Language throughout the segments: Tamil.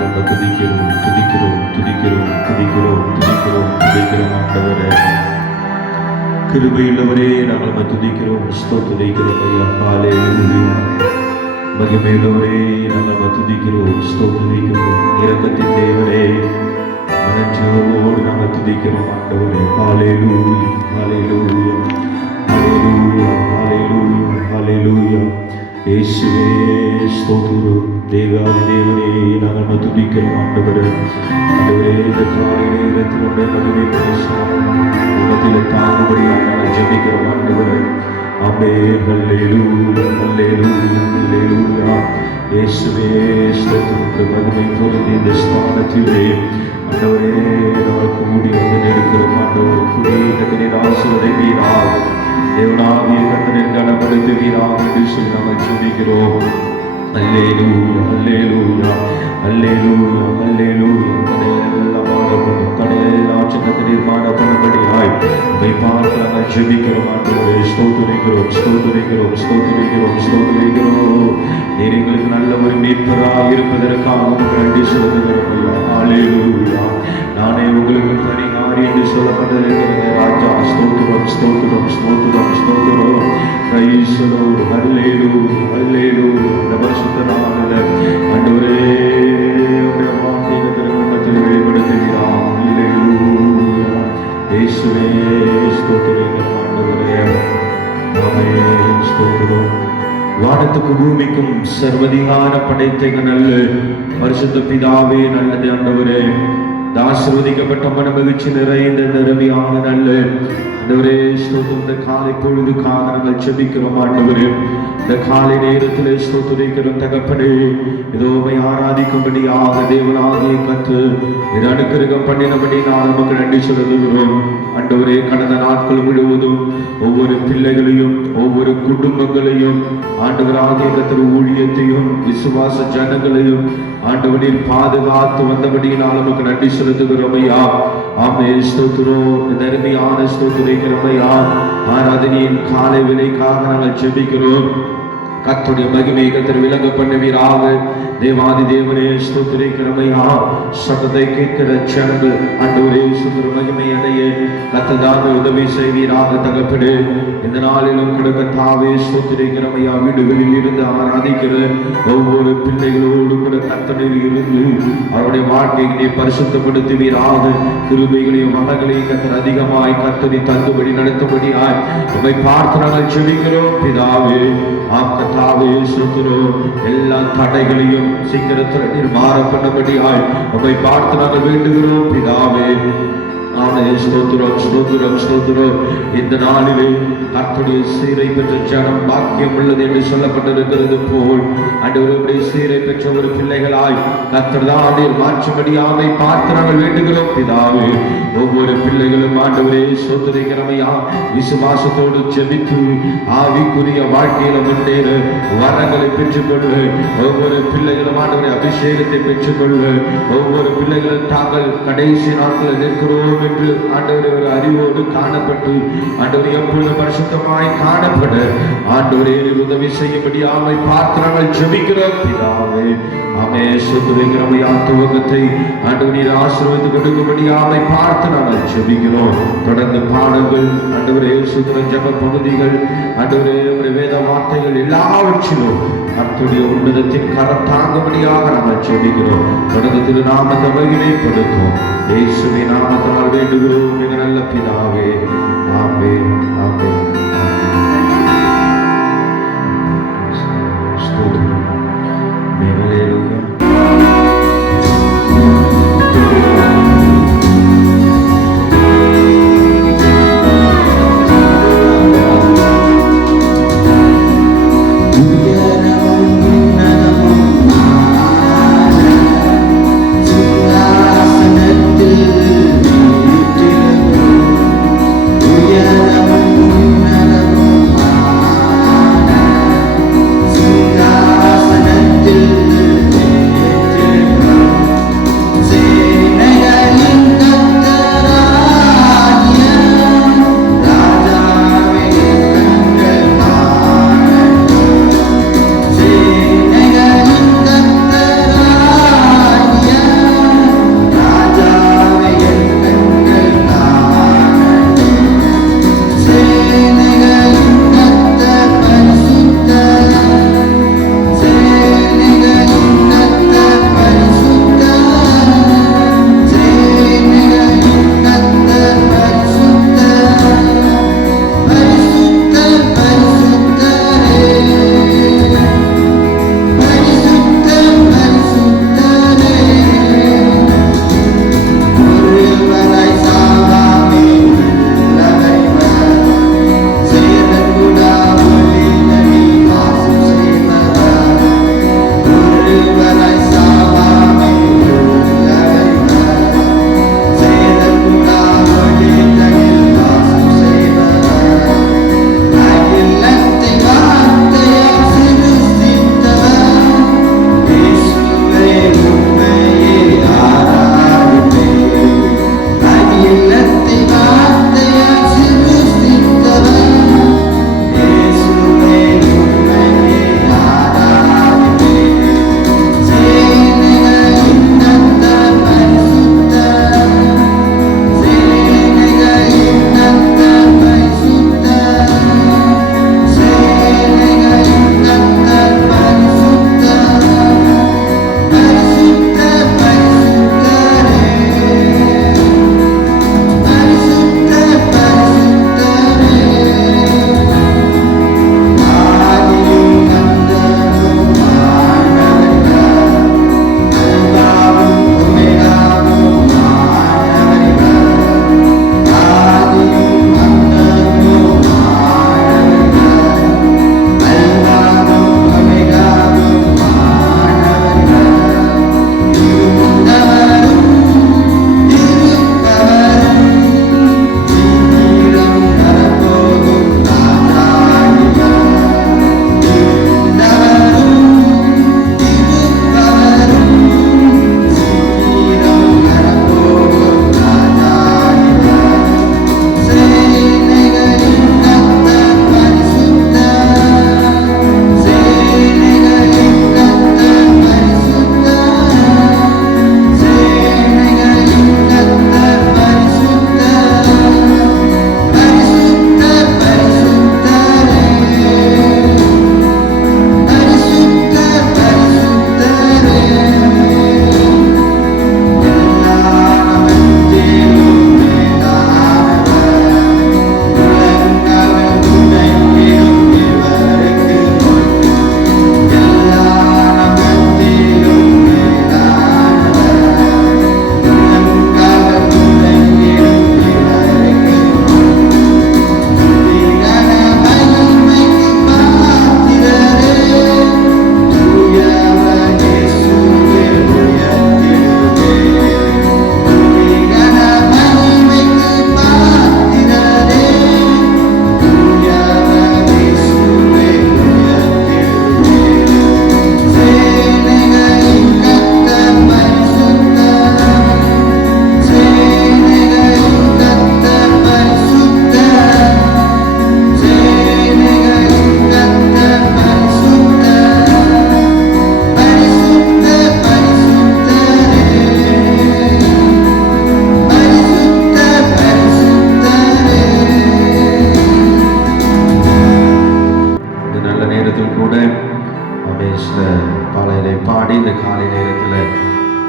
நாங்கள் துதிக்கிறோம் துதிக்கிறோம் துதிக்கிறோம் துதிக்கிறோம் துதிக்கிறோம் துதிக்கிறோம் ஆண்டவரே. கிருபையுள்ளவரே நாங்கள் துதிக்கிறோம் ஸ்தோத்திரிக்கிறோம் ஐயா. ஹல்லேலூயா. மகிமையுள்ளவரே நாங்கள் துதிக்கிறோம் ஸ்தோத்திரிக்கிறோம். இரக்கத்தின் தேவனே மனச்சோடு நாங்கள் துதிக்கிறோம் ஆண்டவரே. ஹல்லேலூயா ஹல்லேலூயா ஹல்லேலூயா ஹல்லேலூயா ஹல்லேலூயா. இயேசுவே ஸ்தோத்திரம். தேவாதி தேவனே நாங்கள் துதிக்கிறோம் ஆண்டவரே. ஆண்டவரே இந்த காலை நேரத்தில் உடைய மகிமை பிரதேசத்தில் தாங்கும்படியாக நாங்கள் ஜெபிக்கிறோம் ஆண்டவரே. ஆமென். ஹல்லேலூயா ஹல்லேலூயா ஹல்லேலூயா. இயேசுவே ஸ்தோத்திரம். மகிமை பொருந்தி இந்த ஸ்தானத்திலே ஆண்டவரே நாங்கள் கூடி வந்து நிற்கிறோம் ஆண்டவரே. கூடி கர்த்தரின் ஆசீர்வதிப்பீராக. தேவனாகிய கர்த்தரின் கனப்படுத்துவீராக என்று சொல்லி நாங்கள் ஜெபிக்கிறோம். அல்லேலூயா அல்லேலூயா அல்லேலூயா அல்லேலூயா. கடையெல்லாம் ஆடப்படும், கடையெல்லாம் சின்னத்திலே பாடப்படும்படியாய் உம்மை பார்த்து நாங்கள் ஜெபிக்கிறோம் ஆண்டவரே. ஸ்தோத்திரிக்கிறோம் ஸ்தோத்திரிக்கிறோம் ஸ்தோத்திரிக்கிறோம் ஸ்தோத்திரிக்கிறோம். நீர் எங்களுக்கு நல்ல ஒரு மீட்பராக இருப்பதற்காக உங்களுக்கு நன்றி செலுத்துகிறோம் ஐயா. அல்லேலூயா. நானே உங்களுக்கு பரிகாரி என்று சொல்லப்பட்டிருக்கிறது ராஜா. ஸ்தோத்திரம் ஸ்தோத்திரம் ஸ்தோத்திரம் ஸ்தோத்திரம். Praise the lord. Hallelujah hallelujah. பரிசுத்த நாமத்திலே ஆண்டவரே உம்முடைய வார்த்தையை திருமணத்தில் வெளிப்படுத்துகிறார். ஹல்லேலூயா. இயேசுவே ஸ்தோத்திரம் ஆண்டவரே. ஆமென். ஸ்தோத்திரம். வானத்துக்கு பூமிக்கும் சர்வதிகார படைத்த நல்ல பரிசுத்த பிதாவே நல்லது ஆண்டவரே. ஆசீர்வதிக்கப்பட்ட மன மகிழ்ச்சி நிறைந்த நிரம்பியான நல்ல ஆண்டவரே ஸ்தோத்திரம். இந்த காலை பொழுதுக்காக நாங்கள் ஜெபிக்கிறோம் ஆண்டவரே. இந்த காலை நேரத்திலே ஸ்தோத்திரிக்கிறோம் தகப்பனே. இதோமை ஆராதிக்கும்படியாக தேவனாகிய கர்த்தர் அனுக்கிரகம் பண்ணினபடி நான் நமக்கு நன்றி சொல்லுகிறோம் ஆண்டவரே. கடந்த நாட்கள் முழுவதும் ஒவ்வொரு பிள்ளைகளையும் ஒவ்வொரு குடும்பங்களையும் ஆண்டவராகிய கர்த்தர் ஊழியத்தையும் விசுவாச ஜனங்களையும் ஆண்டவரில் பாதுகாத்து வந்தபடியினால் நமக்கு நன்றி செலுத்துகிறோம் ஐயா. ஆமென். ஸ்தோத்திரம். தர்மியான ஸ்தோத்திரிக்கிறோம் ஐயா. ஆராதனையின் காலை விலைக்காக நாங்கள் ஜெபிக்கிறோம். கர்த்தருடைய மகிமையை கர்த்தர் விளங்க பண்ணுவீராக. தேவாதி தேவனே ஸ்தோத்திரிக்கிறோம் ஐயா. சத்தத்தை கேட்கிற ஜனங்கள் ஆண்டவரே சுந்தர மகிமை அடைய கர்த்தர் உதவி செய்வீராக தகப்பனே. இந்த நாளிலும் கர்த்தாவே ஸ்தோத்திரிக்கிறோம் ஐயா. வீடுகளில் இருந்து ஆராதிக்கிற ஒவ்வொரு பிள்ளைகளோடு கூட கர்த்தரில் இருந்து அவருடைய வாழ்க்கையை பரிசுத்தப்படுத்துவீராக. கிருபைகளையும் மகங்களையும் கர்த்தர் அதிகமாய் கர்த்தரை தந்துபடி நடத்தும்படியாய் உம்மை பார்த்து நாங்கள் ஜெபிக்கிறோம் பிதாவே. கர்த்தாவே ஸ்தோத்திரம். எல்லா தடைகளையும் சீக்கிரத்தில் நீர் மாற பண்ணபடியாய் உம்மை பார்த்து நாங்கள் வேண்டுகிறோம் பிதாவே. ஆமென். ஸ்தோத்திரம் ஸ்தோத்திரம் ஸ்தோத்திரம். இந்த நாளிலே கர்த்தருடைய சீரை பெற்ற ஜனம் பாக்கியம் உள்ளது என்று சொல்லப்பட்டிருக்கிறது போல் ஆண்டவருடைய சீரை பெற்ற ஒரு பிள்ளைகளாய் கர்த்தர் தான் மாற்றும்படியாமை பார்த்து நாங்கள் வேண்டுகிறோம் பிதாவே. ஒவ்வொரு பிள்ளைகளும் ஆண்டவரே ஸ்தோத்திரிக்கிறமையா விசுவாசத்தோடு ஜெபித்து ஆவிக்குரிய வாழ்க்கையில முன்னேற வரங்களை பெற்றுக்கொள்ள ஒவ்வொரு பிள்ளைகளும் ஆண்டவரை அபிஷேகத்தை பெற்றுக்கொள்ள ஒவ்வொரு பிள்ளைகளும் தாங்கள் கடைசி நாட்களில் நிற்கிறோம் என்று ஆண்டவரே ஒரு அறிவோடு காணப்பட்டு ஆண்டவரே எப்பொழுது பரிசுத்தமாய் காணப்பட ஆண்டவரே உதவி செய்யும்படியாமை பார்த்து நாங்கள் ஜெபிக்கிறோம் பிதாவே. ஆமென். ஸ்தோத்திரிக்கிறோம். துவக்கத்தை ஆண்டவரே ஆசீர்வதித்து கொடுக்கும்படியாமை பார்த்து நாங்கள் ஜெபிக்கிறோம். தொடர்ந்து பாடல்கள் ஆண்டவரே சுத்திர ஜெப பகுதிகள் ஆண்டவரே உம்முடைய வேத வார்த்தைகள் எல்லாவற்றிலும் கர்த்தருடைய உன்னதத்தின் கரம் தாங்கும்படியாக நாங்கள் ஜெபிக்கிறோம். தொடர்ந்து திருநாமத்தை மகிமைப்படுத்தும் இயேசுவின் நாமத்தினால் வேண்டுகிறோம் மிக நல்ல பிதாவே. ஆமென் ஆமென். ஸ்தோத்திரம். ஹல்லேலூயா. உயரமும்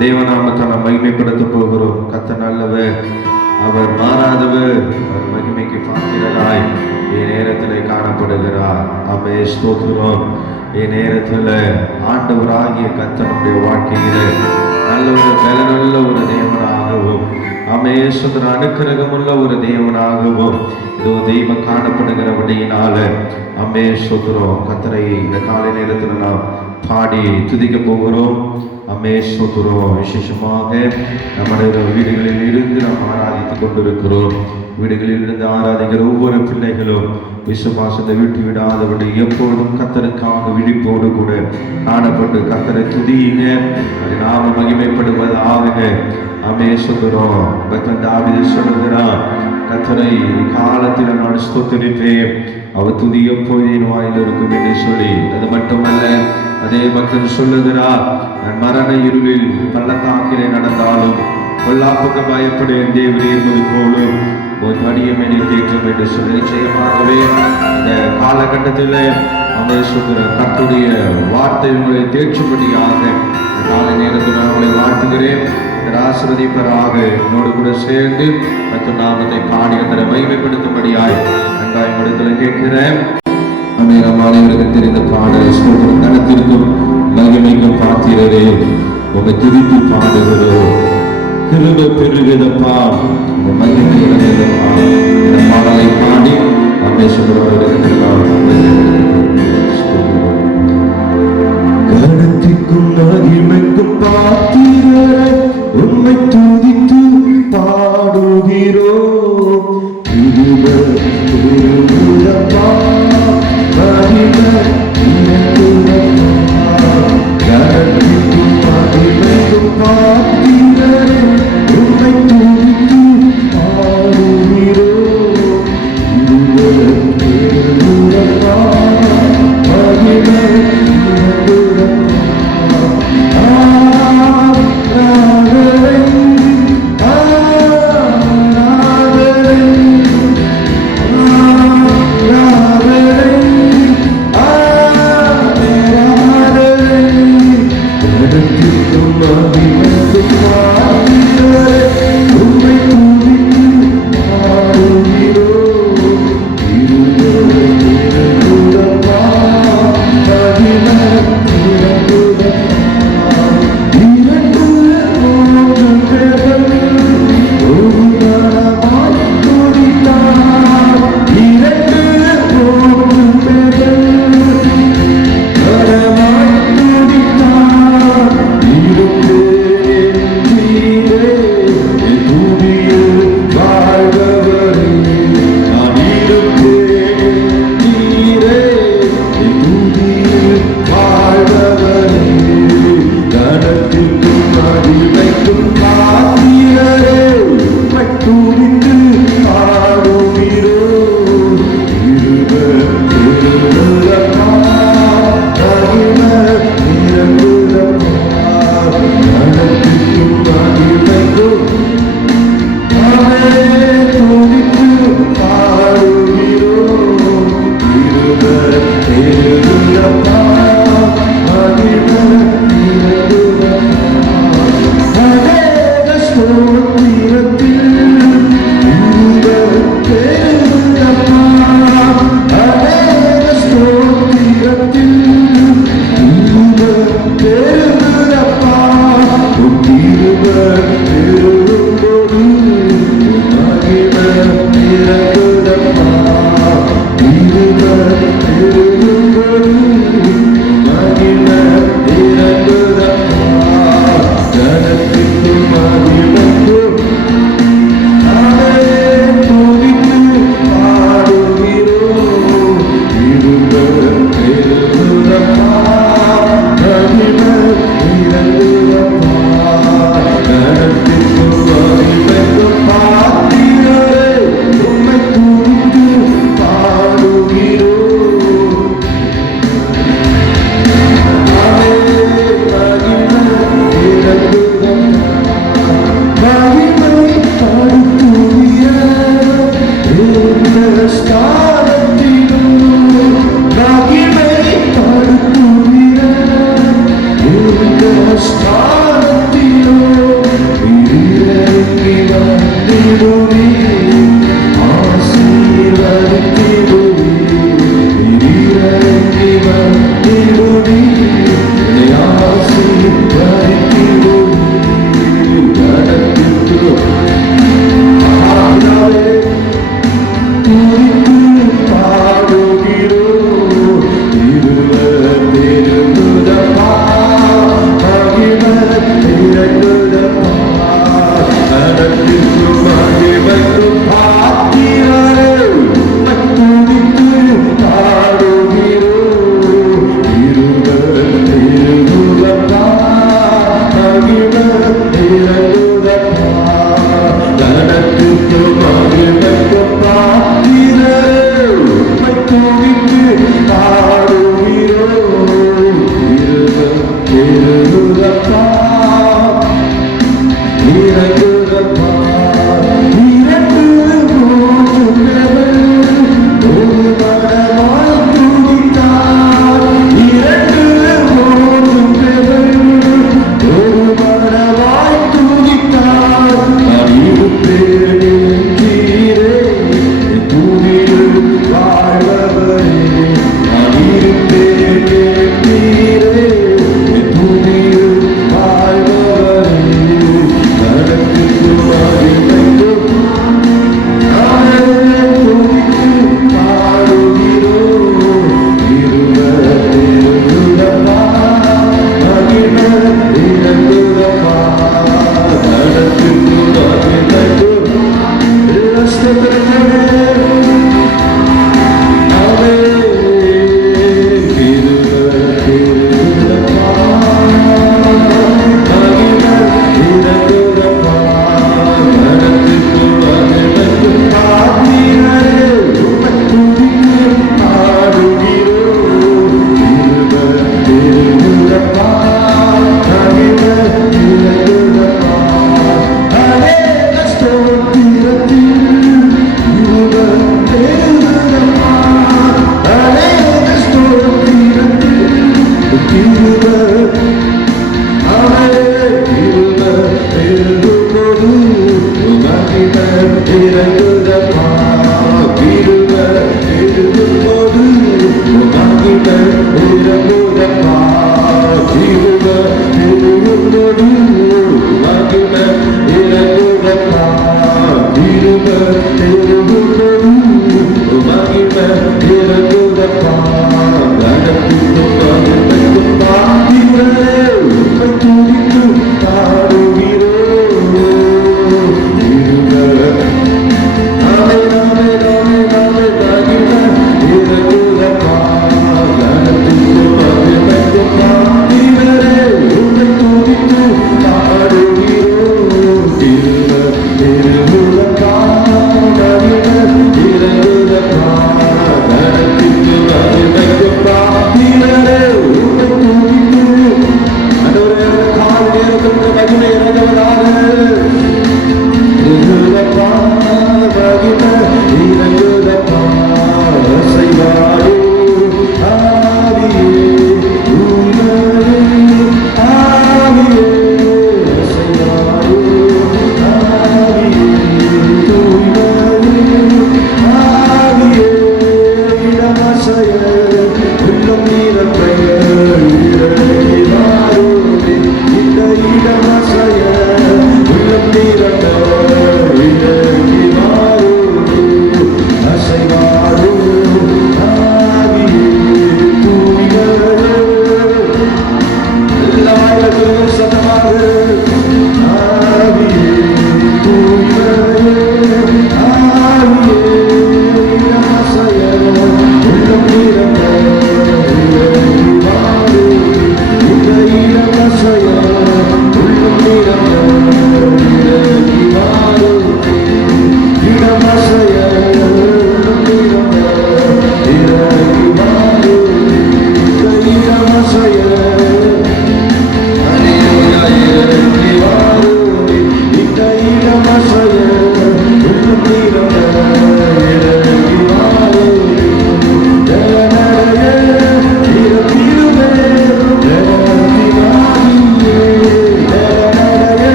தேவநாமத்தால் மகிமைப்படுத்த போகிறோம். கர்த்தர் நல்லவர், அவர் மாறாதவர், அவர் மகிமைக்கு பாத்திரராய் நேரத்தில் காணப்படுகிறார். ஆமே, ஸ்தோத்திரம். நேரத்தில் ஆண்டவராகிய கர்த்தனுடைய வாழ்க்கையில நல்ல ஒரு பலனுள்ள ஒரு தேவனாகவும், சுந்தர அனுக்கிரகமுள்ள ஒரு தேவனாகவும் இதோ தெய்வம் காணப்படுகிறபடியினால சுத்திரம். கர்த்தரை இந்த காலை நேரத்தில் நாம் பாடி துதிக்க போகிறோம். சுத்திரம். விசேஷமாக நம்முடைய வீடுகளில் இருந்து நாம் ஆராதித்துக் கொண்டிருக்கிறோம். வீடுகளில் இருந்து ஆராதிக்கிற ஒவ்வொரு பிள்ளைகளும் விசுவாசத்தை விட்டு விடாதபடி எப்பொழுதும் கர்த்தருக்காக விழிப்போடு கூட காணப்பட்டு கர்த்தரை துதியுங்க, அது நாம மகிமைப்படுவதாக. சுத்திரம். பக்தன் தாவீது சொல்லுகிறான், கர்த்தரை காலத்தில் நான் ஸ்தோத்திரிப்பேன், அவர் துதி எப்பொழுதும் வாயில் இருக்கும் என்று சொல்லி. அது மட்டுமல்ல, அதே பக்தன் சொல்லுகிறார், நான் மரண இருளில் பள்ளத்தாக்கிலே நடந்தாலும் பொல்லாப்புக்கு பயப்படும் தேவரே என்பது போலும் தடியமேனி கேட்கும் என்று சொல்லி. நிச்சயமாகவே இந்த காலகட்டத்தில் சொல்கிற கர்த்தருடைய வார்த்தை உங்களை தேற்றும்படியாக காலை நேரத்தில் நான் உங்களை வாழ்த்துகிறேன். ஆசீர்வதிப்பராக என்னோடு கூட சேர்ந்து கர்த்தர் நாமத்தை பாடி அதனை மகிமைப்படுத்தும்படியாய் அன்பாய் இடத்துல கேட்கிறேன். நம் அனைவருக்கு தெரிந்த பாடல் ஸ்தோத்திரம் தனத்திற்கும் மகிமைக்கும் பாத்திரரே உங்க துதித்து பாடுகிறோம். கிருபை பெருகிதப்பா, உங்க மகிமை இறங்குதப்பா. இந்த பாடலை பாடி கனத்திற்கும் மகிமைக்கும் பாத்திரரே உம்மை துதித்து பாடுகிறோம். கிருபை பெருகிதப்பா, கனத்திற்கும் மகிமைக்கும் பாத்திரரே உம்மை துதித்து பாடுகிறோம்.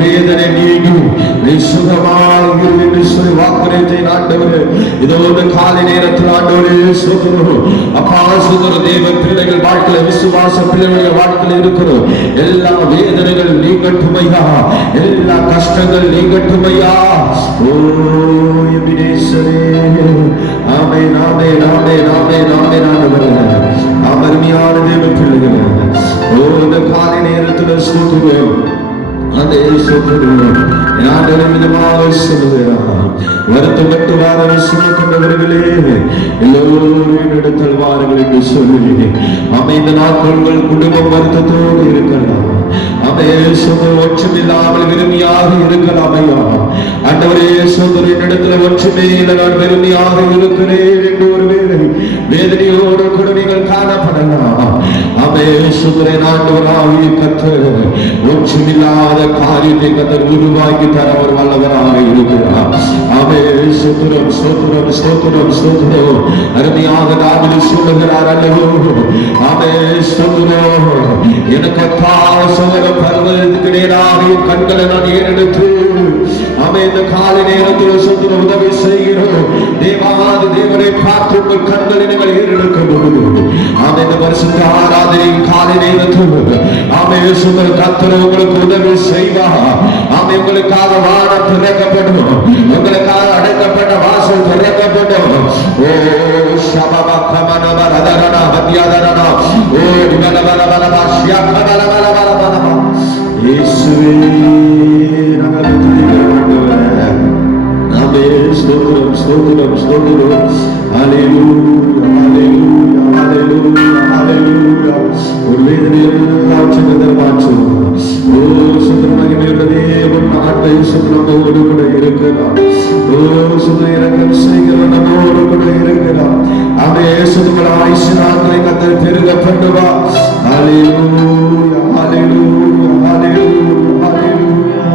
வேதனை நீங்கி சுகமாக வாக்கு காரியத்தை ஆண்டவரே இதோ இந்த காலை நேரத்தில் ஆண்டவரே சோதரம் அப்பா சோதர தேவ பிள்ளைகள் வாழ்க்கையில விசுவாச பிள்ளைகளுடைய வாழ்க்கையில் இருக்கிறோம் எல்லா வேதனைகள் நீங்கட்டும் ஐயா, எல்லா கஷ்டங்கள் நீங்கட்டும் ஐயா. ஓ எபினேசரே ஆமென் ஆமென் ஆமென் ஆமென் ஆமென் ஆண்டவரே அமர்மையான தேவ பிள்ளைகளே ஓ இந்த காலை நேரத்தில் சோதரம் அதே சோதரம் யாரும் விதமாக சொல்லுகிறார் வருத்தப்பட்டு வார சுமக்கின்றவர்களே எல்லோரும் இடத்தில் வாருங்கள் என்று சொல்லி அமைந்த நாட்கள் குடும்பம் வருத்தத்தோடு இருக்கலாம் அதே சோதரம் ஒற்றுமில்லாமல் வெறுமையாக இருக்கலாம் ஐயா. ஆண்டவரே சோதரின் இடத்துல ஒற்றுமை இல்லை நான் வெறுமையாக இருக்கிறேன் என்று ஒரு வேலை வேதனையோடு கூட நீங்கள் காணப்படலாம். அவே சோதரின் ஆண்டவராகிய கர்த்தர் ஒற்றுமில்லாத காரியத்தை கர்த்தர் உருவாக்கி தர அவர் வல்லவராக இருக்கிறார். அவே சோதரம் சோதரம் சோதரம் சோதரம் அருமையாக தாவீது சொல்லுகிறார் அல்லவோ அவே சோதரம் எனக்கு சோதர பர்வதத்துக்கு நேராக கண்களை நான் ஏறெடுத்து அவை இந்த காலை நேரத்தில் சொந்த உதவி செய்கிறோம். தேவாதி தேவரை பார்த்து உங்கள் கண்களை நீங்கள் ஏறெடுக்க முடியும். அவை இந்த பரிசுத்த ஆராதனை காலை நேரத்தில் அவை சுந்தர கர்த்தர் உங்களுக்கு உதவி செய்வார். அவை உங்களுக்காக வானம் திறக்கப்படும், உங்களுக்காக அடைக்கப்பட்ட வாசல் திறக்கப்படும். ஓ ஷபப கமனப ரதரனா ஹத்யாதரனா ஓ விமலபலபலப ஷ்யாபலபலபலபலப இயேசுவே நாங்கள் ஸ்தோத்திரம் ஸ்தோத்திரம் ஸ்தோத்திரம் ஹல்லேலூயா ஹல்லேலூயா ஹல்லேலூயா ஹல்லேலூயா. ஒரு வேதனையெல்லாம் சின்னதை மாற்றும். ஓ சுந்தர மகிமையுள்ள தேவன் நாட்டை சுந்தரமோடு கூட இருக்கிறார். ஓ சுந்தர இறக்கம் செய்கிற நம்மோடு கூட இருக்கிறார். அதே சுந்தர ஆயுசு நாட்களை கத்தர் பெருக பண்ணுவா. ஹல்லேலூயா ஹல்லேலூயா ஹல்லேலூயா ஹல்லேலூயா.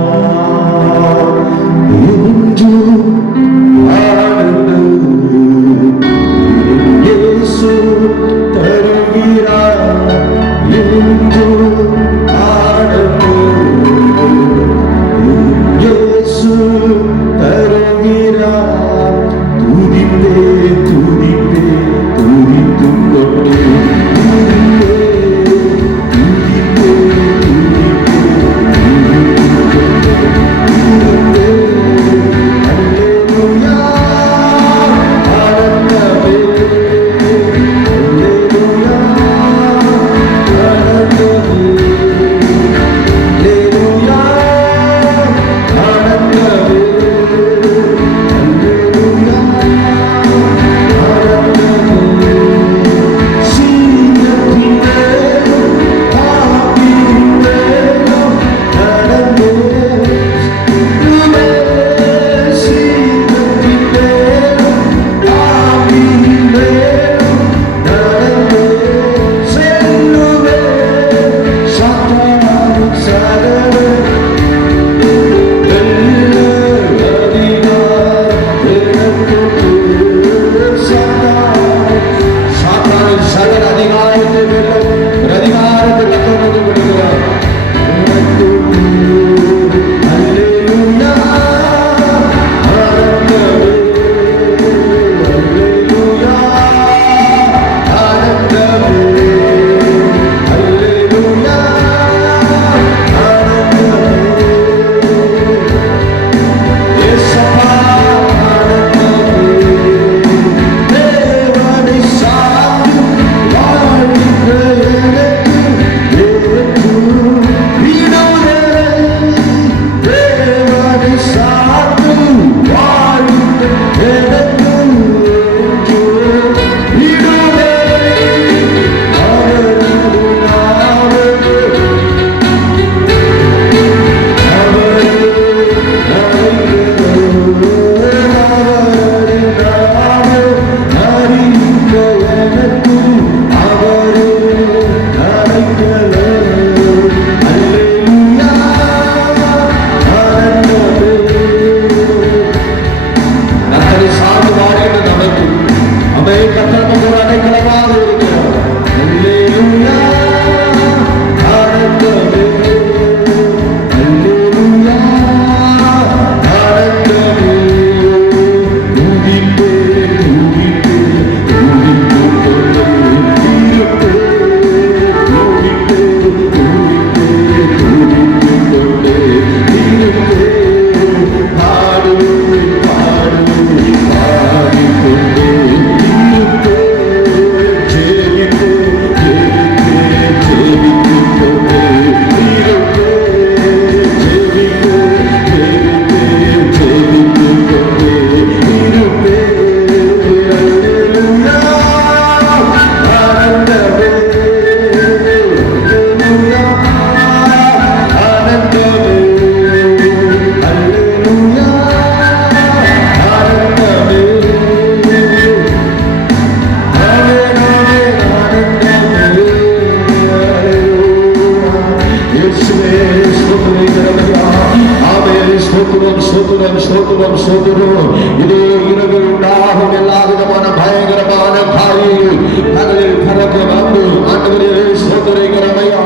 சோதரம் சோதரம் சோதரம். இதோ இரவில் உண்டாகும் எல்லா விதமான பயங்கரமான காரியங்கள் பகலில் பறக்க வந்து ஆண்டவரே சோதனைகரமையா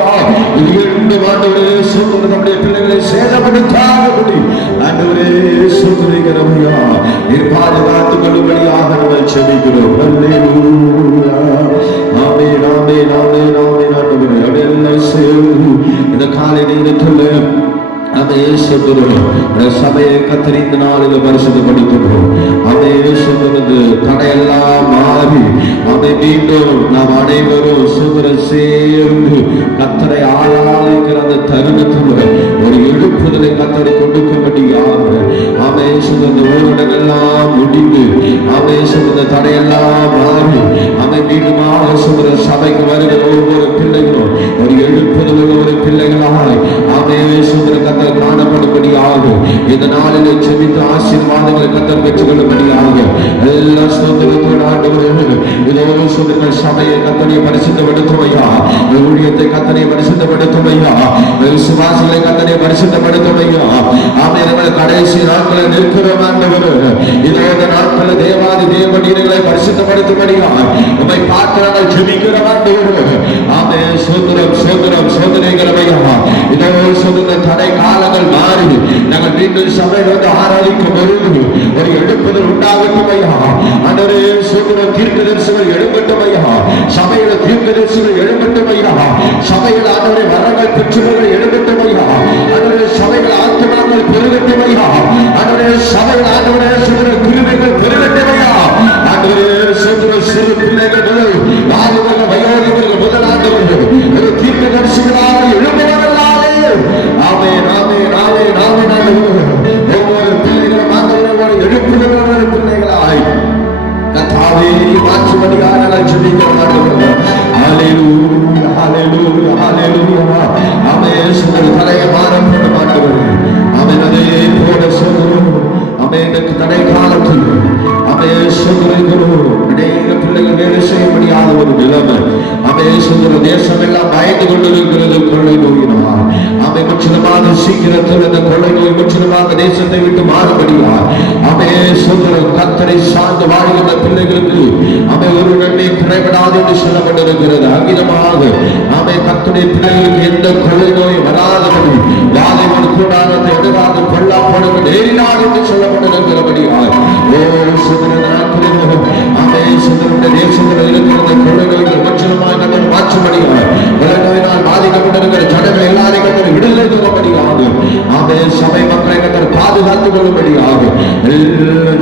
இரண்டு ஆண்டவரே சோதனை நம்முடைய பிள்ளைகளை சேதப்படுத்தாதபடி ஆண்டவரே சோதனைகரமையா நீர் பாதுகாத்துக் கொள்ளும்படியாக நாங்கள் செபிக்கிறோம். அல்லேலூயா. ஆமென் ஆமென் ஆமென் ஆமென். ஆண்டவரே அவையெல்லாம் சேர்ந்து இந்த காலை நேரத்தில் சபையை கத்தரி இந்த நாளில் பரிசுத்தப்படுத்துகிறோம். சொன்னது தடையெல்லாம் மாறி அதை மீண்டும் நாம் அனைவரும் சுதர சேர்ந்து கத்தரை ஆராதிக்கிற அந்த தருணத்தில் ஒரு எழுப்புதலை கத்தரை கொடுக்கும்படியாக சொன்னது ஊரடங்கெல்லாம் முடிந்து சொன்னது தடையெல்லாம் மாறி மீண்டுமாக சுதர சபைக்கு வருகிற ஒவ்வொரு பிள்ளைகளும் ஒரு எழுப்புதல் ஒரு பிள்ளைகளாய் சுதர கத்தர் காணப்படும்படியாக இந்த நாளிலே செபித்து ஆசீர்வாதங்களை கத்தர் பெற்றுக் கொள்ளும்படியாக எல்லா சுதந்திரத்தோடு ஆண்டவரே இதோ சுதந்திர சபையை கத்தனை பரிசுத்தப்படுத்துமையா, ஊழியத்தை கத்தனை பரிசுத்தப்படுத்துமையா, விசுவாசிகளை கத்தனை பரிசுத்தப்படுத்துமையா. ஆமென். கடைசி நாட்களை நிற்கிறோம் ஆண்டவரே. இதோ இந்த நாட்களில் தேவாதி தேவனீர்களை பரிசுத்தப்படுத்தும்படியா உம்மை பார்த்து நாங்கள் ஜெபிக்கிறோம் ஆண்டவரே. ஆமென். சோதரம் சோதரம் சோதனைகரமையா இதோ சுதந்திர தடை காலங்கள் மாறி நாங்கள் மீண்டும் சபையில் வந்து ஆராதிக்கும் பொழுது ஒரு எழுப்புதல் உண்டாகட்டும் ஐயா. ஆண்டவரே சோதரம் தீர்க்கதரிசிகள் எழும்பட்டும் ஐயா. சபையில தீர்க்கதரிசிகள் எழும்பட்டும் ஐயா. சபையில் ஆண்டவரை வரங்கள் பெற்றவர்கள் எழும்பட்டும் ஐயா. ஆண்டவரே சபையில் ஆத்மாக்கள் பெருகட்டும் ஐயா. ஆண்டவரே சபையில் ஆண்டவரே சுதந்திர கிருபைகள் பெருகட்டும் ஐயா. ஆண்டவரே சுதந்திர சிறு பிள்ளைகள் வாலிபர்கள் வயோதிபர்கள் முதலாண்டவர்கள் தீர்க்கதரிசிகளாக எழும்பவர்களாலே ஆமென் ஆமென் ஆமென் ஆமென். ஒவ்வொரு பிள்ளைகளும் ஆண்டவரோடு எழுப்புதலான பிள்ளைகளாய் கர்த்தாவே மாற்றும்படியாக நாங்கள் ஜெபிக்கிறோம் ஆண்டவரே. ஹல்லேலூயா ஹல்லேலூயா ஹல்லேலூயா. ஆமென். சுதந்திர தலையை மாறப்பட்ட ஆண்டவரே. ஆமென். அதே போல சொல்கிறோம். ஆமென். தடை காலத்தில் ஆமென் சொல்கிறோம். அநேக பிள்ளைகள் வேலை செய்ய முடியாத ஒரு நிலைமை சொல்கிற தேசம் எல்லாம் பயந்து கொண்டிருக்கிறது கொள்ளை நோயினால். முற்றிலுமாக சீக்கிரத்தில் இந்த கொள்ளை நோய் முற்றிலுமாக தேசத்தை விட்டு மாறுபடியா சொல்கிற கத்தரை சார்ந்து வாழ்கிற பிள்ளைகளுக்கு ஒரு நன்மை குறைபடாது என்று சொல்லப்பட்டிருக்கிறது. அங்கிதமாக கத்துடைய பிள்ளைகளுக்கு எந்த கொள்ளை நோய் வராதபடி வாதைவன் கூடாரத்தை எதிராக கொல்லாப்படுவது நேரிடாது என்று சொல்லப்பட்டிருக்கிறபடியால் சுதந்திர தேசத்தில் இருக்கிற கொள்ளை நோய்கள் முற்றிலுமாக கத்தர் மாற்றும்படியாக கொள்ளை நோயினால் பாதிக்கப்பட்டிருக்கிற ஜனங்கள் எல்லாரையும் கத்தர் விடுதலை தரும்படியாக சபை மக்களை கத்தர் பாதுகாத்துக் கொள்ளும்படியாக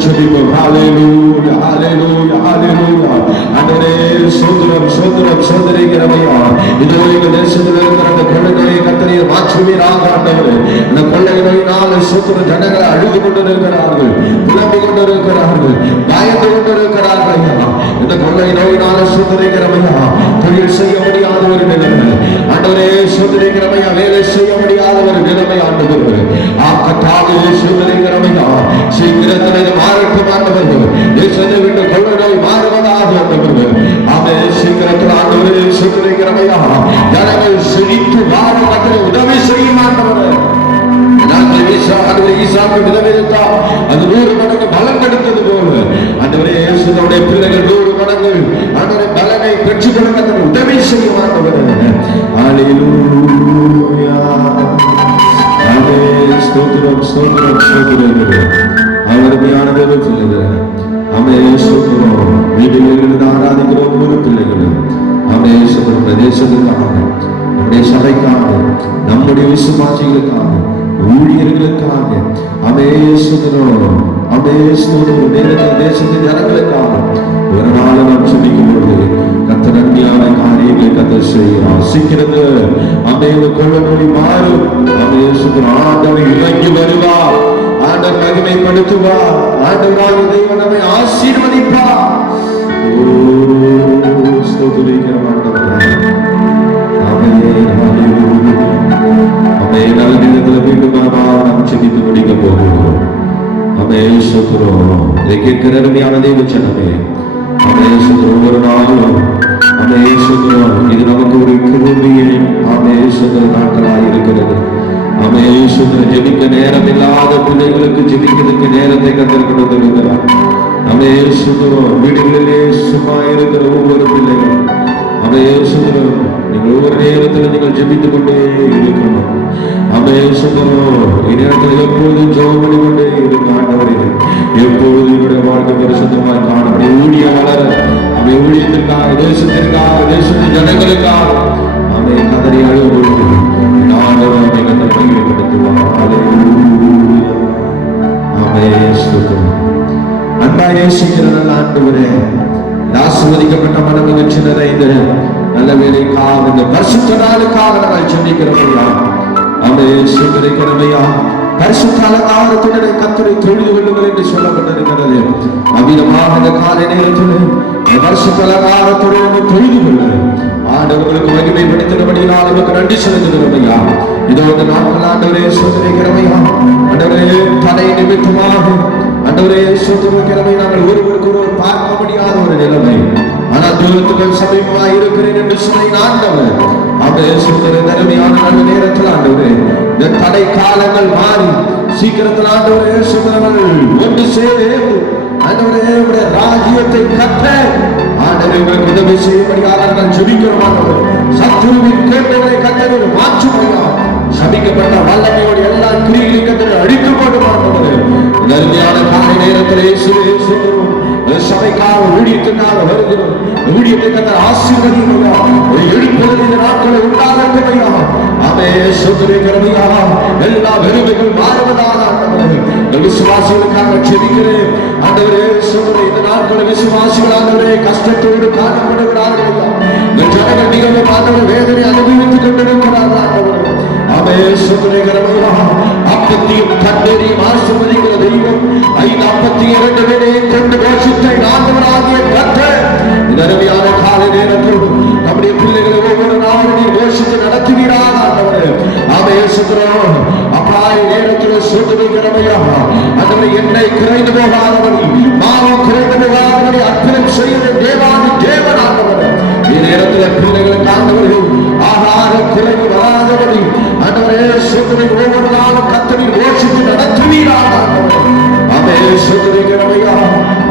ஜெபிப்போம். ஹல்லேலூயா ஹல்லேலூயா ஹல்லேலூயா. ஆண்டவரே சோதரம் சோதரம் சோதரிக்கிறவையா இதோ எங்க தேசத்தில் இருக்கிற அந்த கொள்ளை நோயை கத்தரை மாற்றுவீராக ஆண்டவரே. இந்த கொள்ளை நோயினால் சோதர ஜனங்களை அழுது கொண்டிருக்கிறார்கள், புலம்பிக் கொண்டிருக்கிறார்கள், பயந்து கொண்டிருக்கிறார்கள். இந்த கொள்ளை நோயினால சோதரிக்கிறவையா தொழில் செய்ய முடியாத ஒரு நிலைமை ஆண்டவரே. சோதரிக்கிறவையா வேலை செய்ய முடியாத ஒரு நிலைமை ஆண்டவரே. கத்தாவே சோதரிக்கிறவையா சீக்கிரத்தில் இது மாறட்டும் ஆண்டவர்கள். தேசத்தை விட்டு கொள்ளை நோய் மாறுவதாக ஆண்டவர்கள். சீக்கிரத்தில் ஆண்டவரே சோதரிக்கிறவையா ஜனங்கள் செழித்து வாழ கத்தரை உதவி செய்யும் ஆண்டவரே. ஈசாக்கு விதவிதத்தா அது 100 மடங்கு பலன் கிடைத்தது போல ஆண்டவரே இயேசுவுடைய பிள்ளைகள் 100 மடங்கு ஆண்டவரே பலனை பெற்றுக் கொள்ள உதவி செய்யும் ஆண்டவரே. ஹல்லேலூயா ஆமென். ஸ்தோத்திரம் ஸ்தோத்திரம் ஸ்தோத்திரம். அவருமையான பிள்ளைகள் ஸ்தோத்திரம். வீடுகளில் ஆராதிக்கிற ஒவ்வொரு பிள்ளைகளும் பிரதேசத்துக்காக நம்முடைய சபைக்காக நம்முடைய விசுவாசிகளுக்காக ஊழியர்களுக்காக தேசத்தின் ஜனங்களுக்காக ஒரு நாள் நாம் சொல்லிக்கும் பொழுது கத்தர் நன்மையான காரியங்களை கத்தர் செய்கிறார். சீக்கிரத்து கொள்ள மொழி மாறும். ஆண்டவர் இறங்கி வருவார். ஆண்டவர் மகிமைப்படுத்துவார். ஆண்டவராக தெய்வம் நம்மை ஆசீர்வதிப்பார். முடிக்க போகிறோம். ஒவ்வொரு நாளும் இது நமக்கு ஒரு கிருபையின் நாட்களாக இருக்கிறது. அமேசுதர ஜெபிக்க நேரம் இல்லாத பிள்ளைகளுக்கு ஜெபிக்கிறதுக்கு நேரத்தை கத்தர் கொடுத்திருக்கிறார். அமேசுதரம் வீடுகளிலே சும்மா இருக்கிற ஒவ்வொரு பிள்ளைகள் அமேசுதரம் நீங்கள் ஒவ்வொரு நேரத்தில் நீங்கள் ஜெபித்துக் கொண்டே இருக்கணும். அமேசுதரம் இந்நேரத்தில் எப்பொழுதும் ஜெபம் பண்ணி கொண்டே இருக்க ஆண்டவரே, எப்பொழுது என்னுடைய வாழ்க்கை பரிசுத்தமாய் காணப்படி ஊழிய வளர அவை ஊழியத்திற்காக தேசத்திற்காக தேசத்தின் ஜனங்களுக்காக அவை கதறி அழுவது ஆண்டவர் அவை கதறி மகிமைப்படுத்துவார். அமேசுதரம் அன்பாய் நேசிக்கிற நல்ல ஆண்டவரே, ஆசீர்வதிக்கப்பட்ட மனது வெற்றி நிறைந்த நல்ல வேலைக்காக இந்த பரிசுத்த நாளுக்காக நாங்கள் ஜெபிக்கிறோமையா. அமேசுதரிக்கிறமையா பரிசுத்த அலங்காரத்துடனே கர்த்தரை தொழுது கொள்ளுங்கள் என்று சொல்லப்பட்டிருக்கிறது. அவ்விதமாக இந்த காலை நேரத்தில் பரிசுத்த அலங்காரத்துடனே தொழுது கொள்ளுங்கள். ஆண்டவர்களுக்கு மகிமைப்படுத்தினபடியால் நமக்கு நன்றி செலுத்துகிறோமையா. இதோ இந்த நாட்கள் ஆண்டவரே சோதரிக்கிறமையா, ஆண்டவரே தடை நிமித்தமாக ஆண்டவரே சோதரிக்கிறமை நாங்கள் ஒருவருக்கு ஒருவர் பார்க்க முடியாத ஒரு நிலைமை, ஆனால் தூரத்துக்கள் சமீபமாக இருக்கிறேன் என்று சொன்ன ஆண்டவர் அவரே சொல்கிற தருமையான நல்ல நேரத்தில் ஆண்டவரே இந்த தடை காலங்கள் மாறி சீக்கிரத்தில் ஆண்டவரே சுமரங்கள் ஒன்று சேர்ந்து ஆண்டவரே ராஜ்யத்தை கற்ற ஆண்டவரே உங்களுக்கு உதவி செய்யும்படியாக நாங்கள் ஜெபிக்கிறோம். ஆண்டவர் சத்துருவின் கேட்டவரை கத்தரை மாற்றுமையா சபிக்கப்பட்ட வல்லமையோடு எல்லா கிரிகளையும் கத்தரை அழித்து போட்டு ஆண்டவரே அருமையான காலை நேரத்திலே சபைக்காக ஊழியத்துக்காக வருகிறோம். ஊழியத்தை கத்தர் ஆசீர்வதிமையா எழுப்பது இந்த நாட்களை உண்டாகட்டையா. அவே சோதரிக்கிறமையா எல்லா வெறுமைகள் மாறுவதாக விசுவாசிகளுக்காக செபிக்கிறேன். ஆண்டவரே சோதரி இந்த நாட்களை விசுவாசிகள் ஆண்டவரே கஷ்டத்தோடு காணப்படுகிறார்கள். ஜனங்கள் மிகவும் ஆண்டவர் வேதனை அனுபவித்துக் கொண்டிருக்கிறார்கள். ஆண்டவர் அவே சோதரிக்கிறமையா அப்பத்தையும் தண்ணீரையும் ஆசீர்வதிக்கிற தெய்வம் 52 பேரையும் கொண்டு போஷித்த ஆண்டவராகிய கர்த்தர் இந்த அருமையான காலை நேரத்தில் நம்முடைய பிள்ளைகளை ஒவ்வொரு நாளும் போஷித்து நடத்துகிறார். ஆண்டவரே அவே சுத்திரம் அப்பாய் நேரத்தில் சோதரிக்கிறமையா ஆண்டவரே எண்ணெய் குறைந்து போகாதபடி மாவு குறைந்து போகாதபடி அற்புதம் செய்கிற தேவாதி தேவன் ஆண்டவரே இந்த நேரத்தில் பிள்ளைகளுக்கு ஆண்டவர்கள் ஆகார குறைவு வராதபடி ஆண்டவரே சோதனை ஒவ்வொரு நாளும் கர்த்தரை போஷித்து நடத்துவீராக. அவே சோதரிக்கிறமையா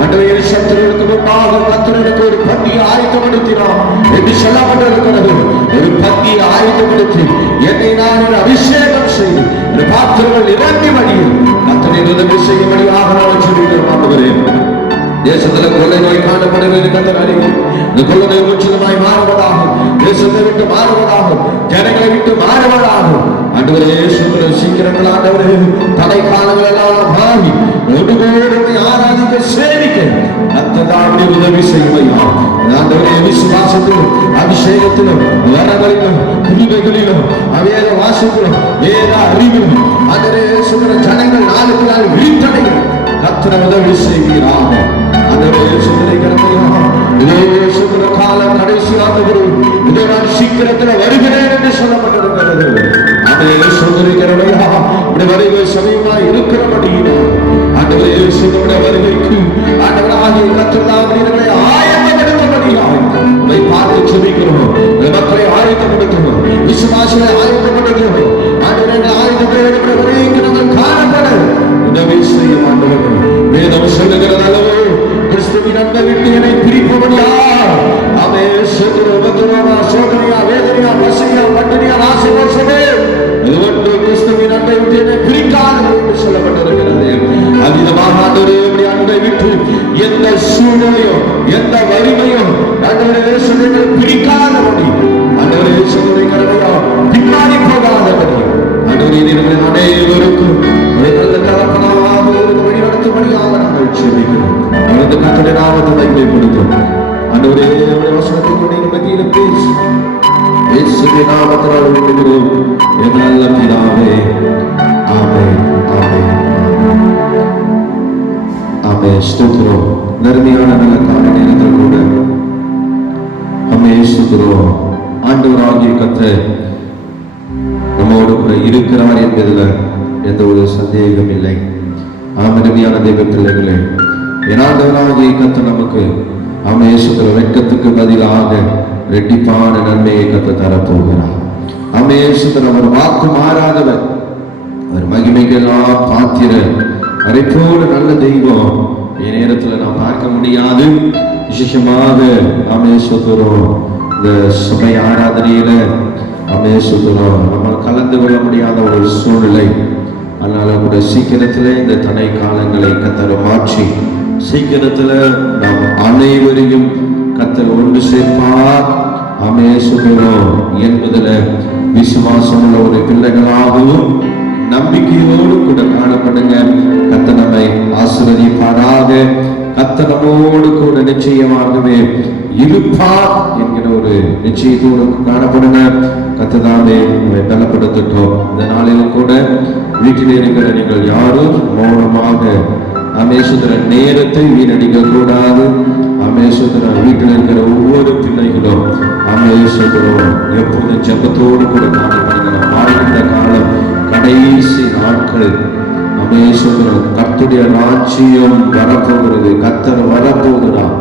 ஆண்டவரே சத்துருவுக்கு முன்பாக கர்த்தருக்கு ஒரு பந்தியை ஆயத்தப்படுத்தினார் என்று சொல்லப்பட்டிருக்கிறது. ஒரு பந்தியை ஆயத்தப்படுத்தி என்னை நான் ஒரு அபிஷேகம் செய்து ஒரு பாத்திரங்கள் இறங்கி வழியில் கர்த்தரை உதவி செய்யும்படியாக நான் சொல்லிக்கிறோம். ஆண்டவரே தேசத்தில் கொள்ளை நோய் காணப்படுகிறது கர்த்தர் அறிவோம். இந்த கொள்ளை நோய் முற்றிலுமாய் மாறுவதாகும், தேசத்தை விட்டு மாறுவதாகும், ஜனங்களை விட்டு மாறுவதாகும். ஆண்டவரே சீக்கிரங்கள் ஆண்டவரே தடை காலங்கள் எல்லாம் மாறி ஒடுங்கோடு ஆராதிக்க சேவிக்க கர்த்தர் உதவி செய்வையா. ஆண்டவரே விசுவாசத்திலும் அபிஷேகத்திலும் வரங்களிலும் கிருபைகளிலும் வேத வாசத்திலும் வேத அறிவிலும் ஆண்டவரே சொல்கிற ஜனங்கள் நாளுக்கு நாள் விழித்தடையும் கர்த்தர் உதவி செய்வீராக. ஆண்டவரே சோதரிக்கிறமையா இதோ சொல்கிற காலம் கடைசி ஆண்டவரே இதோ நான் சீக்கிரத்தில் வருகிறேன் என்று சொல்லப்பட்டிருக்கிறது. ஆண்டவரே சோதரிக்கிறமையா உடைய வருகை சமயமாய் இருக்கிறபடியினால் ஆண்டவரே உடைய வருகைக்கு ஆண்டவராகிய கர்த்தர் தாமே ஆயத்தப்படுத்தபடியாய் உம்மை பார்த்து ஜெபிக்கிறோம். மக்களை ஆயத்தப்படுத்துகிறோம், விசுவாசிகளை ஆயத்தப்படுத்துகிறோம். ஆண்டவரே ஆயத்தப்படுத்த வருகைக்கு நாங்கள் காணப்பட உதவி செய்யும். ஆண்டவரே வேதம் சொல்லுகிறது அல்லவோ கிறிஸ்துவின் அன்பை விட்டு என்னை பிரிப்பபடியா அவே சோதரா சோதனையா வேதனையா பசியா பட்டினியா நாசமோசமே இது ஒன்று கிறிஸ்துவின் அன்பை விட்டு என்னை பிரிக்காது என்று சொல்லப்பட்டிருக்கிறது. அவ்விதமாக ஆண்டவரே உம்முடைய அன்பை விட்டு எந்த சூழ்நிலையோ எந்த வலிமையோ ஆண்டவரே சொல்லுங்கள் பிரிக்காதபடி ஆண்டவரே சோதரிக்கிறமையா பின்னாடி போகாதபடி ஆண்டவரே நம்முடைய அனைவருக்கும் ஒரு நல்ல தகப்பனாக இருந்து வழிநடத்தும்படியாக நாங்கள் ஜெபிக்கிறோம். அவரது கர்த்தருடைய நாமத்தை மகிமைப்படுத்தும். ஆண்டவரே உம்முடைய வசனத்தை கொண்டு எங்கள் மத்தியில் பேசி இயேசுவின் நாமத்தினால் வேண்டுகிறோம் எங்கள் நல்ல பிதாவே. ஆமென் ஆமென் ஆமென். ஸ்தோத்திரம். நன்மையான நல்ல காலை நேரத்தில் கூட ஆமென் ஸ்தோத்திரம். ஆண்டவராகிய கர்த்தர் நம்மோடு கூட இருக்கிறார் என்பதில் எந்த ஒரு சந்தேகம் இல்லை. ஆமென். தேவ பிள்ளைகளே, ஆண்டவராகிய கர்த்தர் நமக்கு ஆமென் ஸ்தோத்திரம் வெட்கத்துக்கு பதிலாக ரெட்டிப்பான நன்மையை கர்த்தர் தரப்போகிறார். ஆமென் ஸ்தோத்திரம். அவர் வாக்கு மாறாதவர், அவர் மகிமைக்கெல்லாம் பாத்திரர். அதை போல நல்ல தெய்வம் நேரத்துல நாம் பார்க்க முடியாது. விசேஷமாக ஆமேஸ்வரம் இந்த சபை ஆராதனையில ஆமேஸ்வரம் நம்ம கலந்து கொள்ள முடியாத ஒரு சூழ்நிலை. அதனால கூட சீக்கிரத்துல இந்த தடை காலங்களை கர்த்தர் மாற்றி சீக்கிரத்துல நாம் அனைவரையும் கர்த்தர் ஒன்று சேர்ப்பார். ஆமேஸ்வரம் என்பதுல விசுவாசம் உள்ள ஒரு பிள்ளைகளாகவும் நம்பிக்கையோடு கூட காணப்படுங்க. கர்த்தர் நம்மை ஆசீர்வதிப்பாராக. கர்த்தர் நம்மோடு கூட நிச்சயமாகவே இருப்பார் என்கிற ஒரு நிச்சயத்தோடு காணப்படுங்க. கர்த்தர் தாமே நம்மை பலப்படுத்தட்டும். இந்த நாளிலும் கூட வீட்டில் இருக்கிற நீங்கள் யாரும் மௌனமாக ஆமேஸ்வர நேரத்தை வீணடிக்க கூடாது. ஆமேஸ்வர வீட்டில் இருக்கிற ஒவ்வொரு பிள்ளைகளும் ஆமேஸ்வரம் எப்போதும் ஜெபத்தோடு கூட காணப்படுகிற வாழ்கின்ற காலம் கடைசி நாட்கள். ஆமேஸ்வரம் கர்த்தருடைய ராஜ்யம் வரப்போகிறது. கர்த்தர் வரப்போகிறார்.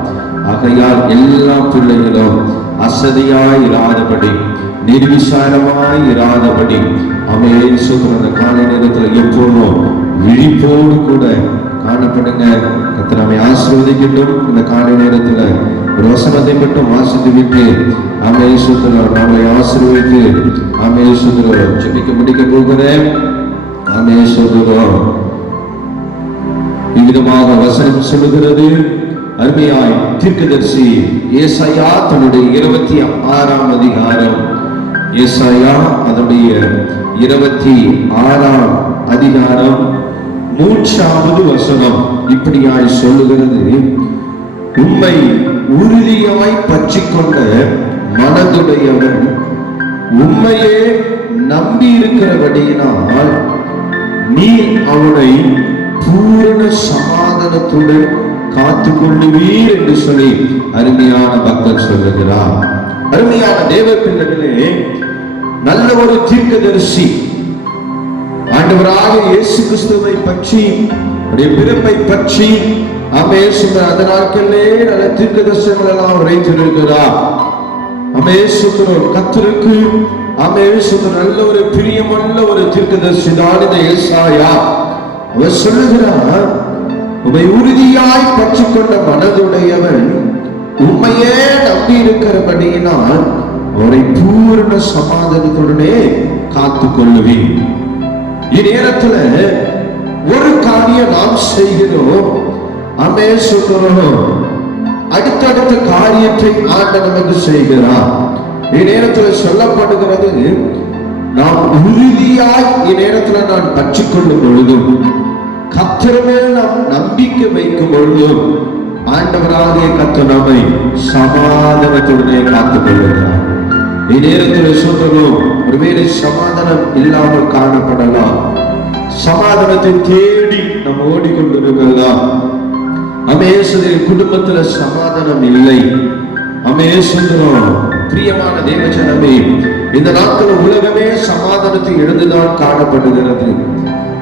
ஆகையால் எல்லா பிள்ளைகளும் அசதியாய் இராதபடி நிர்விசாரமாய் இராதபடி ஆமேஸ்வரம் அந்த காலை நேரத்தில் எப்போதும் விழிப்போடு கூட காணப்படுங்க. கர்த்தர் நம்மை ஆசீர்வதிக்கட்டும். இந்த காலை நேரத்துல ஒரு வசனத்தை மட்டும் வாசித்து விட்டு ஆமேஸ்வரம் நம்மை ஆசீர்வதித்து ஆமேஸ்வரம் ஜெபிக்க முடிக்க போகிறேன். ஆமேஸ்வரம் இவ்விதமாக வசனம் சொல்லுகிறது. அருமையாய் தீர்க்கதரிசி ஏசாயா தன்னுடைய 26ஆம் அதிகாரம், ஏசாயா அதனுடைய 26ஆம் அதிகாரம் 3வது வசனம் இப்படியாய் சொல்லுகிறது. உம்மை உறுதியாய் பற்றிக்கொண்ட மனதுடையவன் உம்மையே நம்பி இருக்கிறபடியினால் நீ அவனை பூரண சமாதானத்துடன் காத்து கொள்ளுவீர் என்று சொல்லி அருமையான பக்தர் சொல்லுகிறார். அருமையான தேவ பிள்ளைகளே, நல்ல ஒரு தீர்க்கதரிசி ஆண்டவராக இயேசு கிறிஸ்துவை பற்றி பிறப்பை பற்றி ஆமேஸ்வரர் அந்த நாட்களிலே நல்ல தீர்க்கதரிசனங்கள் எல்லாம் உரைத்திருக்கிறார். ஆமேஸ்வரர் கர்த்தருக்கு ஆமேஸ்வரர் நல்ல ஒரு பிரியமுள்ள ஒரு தீர்க்கதரிசி தான் இந்த ஏசாயா. அவர் சொல்லுகிறார், உம்மை உறுதியாய் பற்றிக்கொண்ட மனதுடையவன் உம்மையே நம்பி இருக்கிறபடியினால் அவரை பூரண சமாதானத்துடனே காத்து கொள்ளுவீர். இந்நேரத்துல ஒரு காரியம் நாம் செய்கிறோம். ஆமேஸ்வரர் அடுத்தடுத்த காரியத்தை ஆண்டவர் நமக்கு செய்கிறார். இந்நேரத்தில் சொல்லப்படுகிறது, நாம் உறுதியாய் இந்நேரத்தில் நான் பற்றிக்கொள்ளும் பொழுதும் கர்த்தர் மேல் நாம் நம்பிக்கை வைக்கும் பொழுதும் ஆண்டவராகிய கர்த்தர் நம்மை சமாதானத்துடனே காத்துக் கொள்கிறார். இந்நேரத்தில் சொல்றோம், ஒருவேளை சமாதானம் இல்லாமல் காணப்படலாம். சமாதானத்தை தேடி நம்ம ஓடிக்கொண்டிருக்கலாம். ஆமேஸ்வரர் குடும்பத்துல சமாதானம் இல்லை. ஆமேஸ்வரர் பிரியமான தேவஜனமே, இந்த நாட்கள் உலகமே சமாதானத்தை இழந்துதான் காணப்படுகிறது.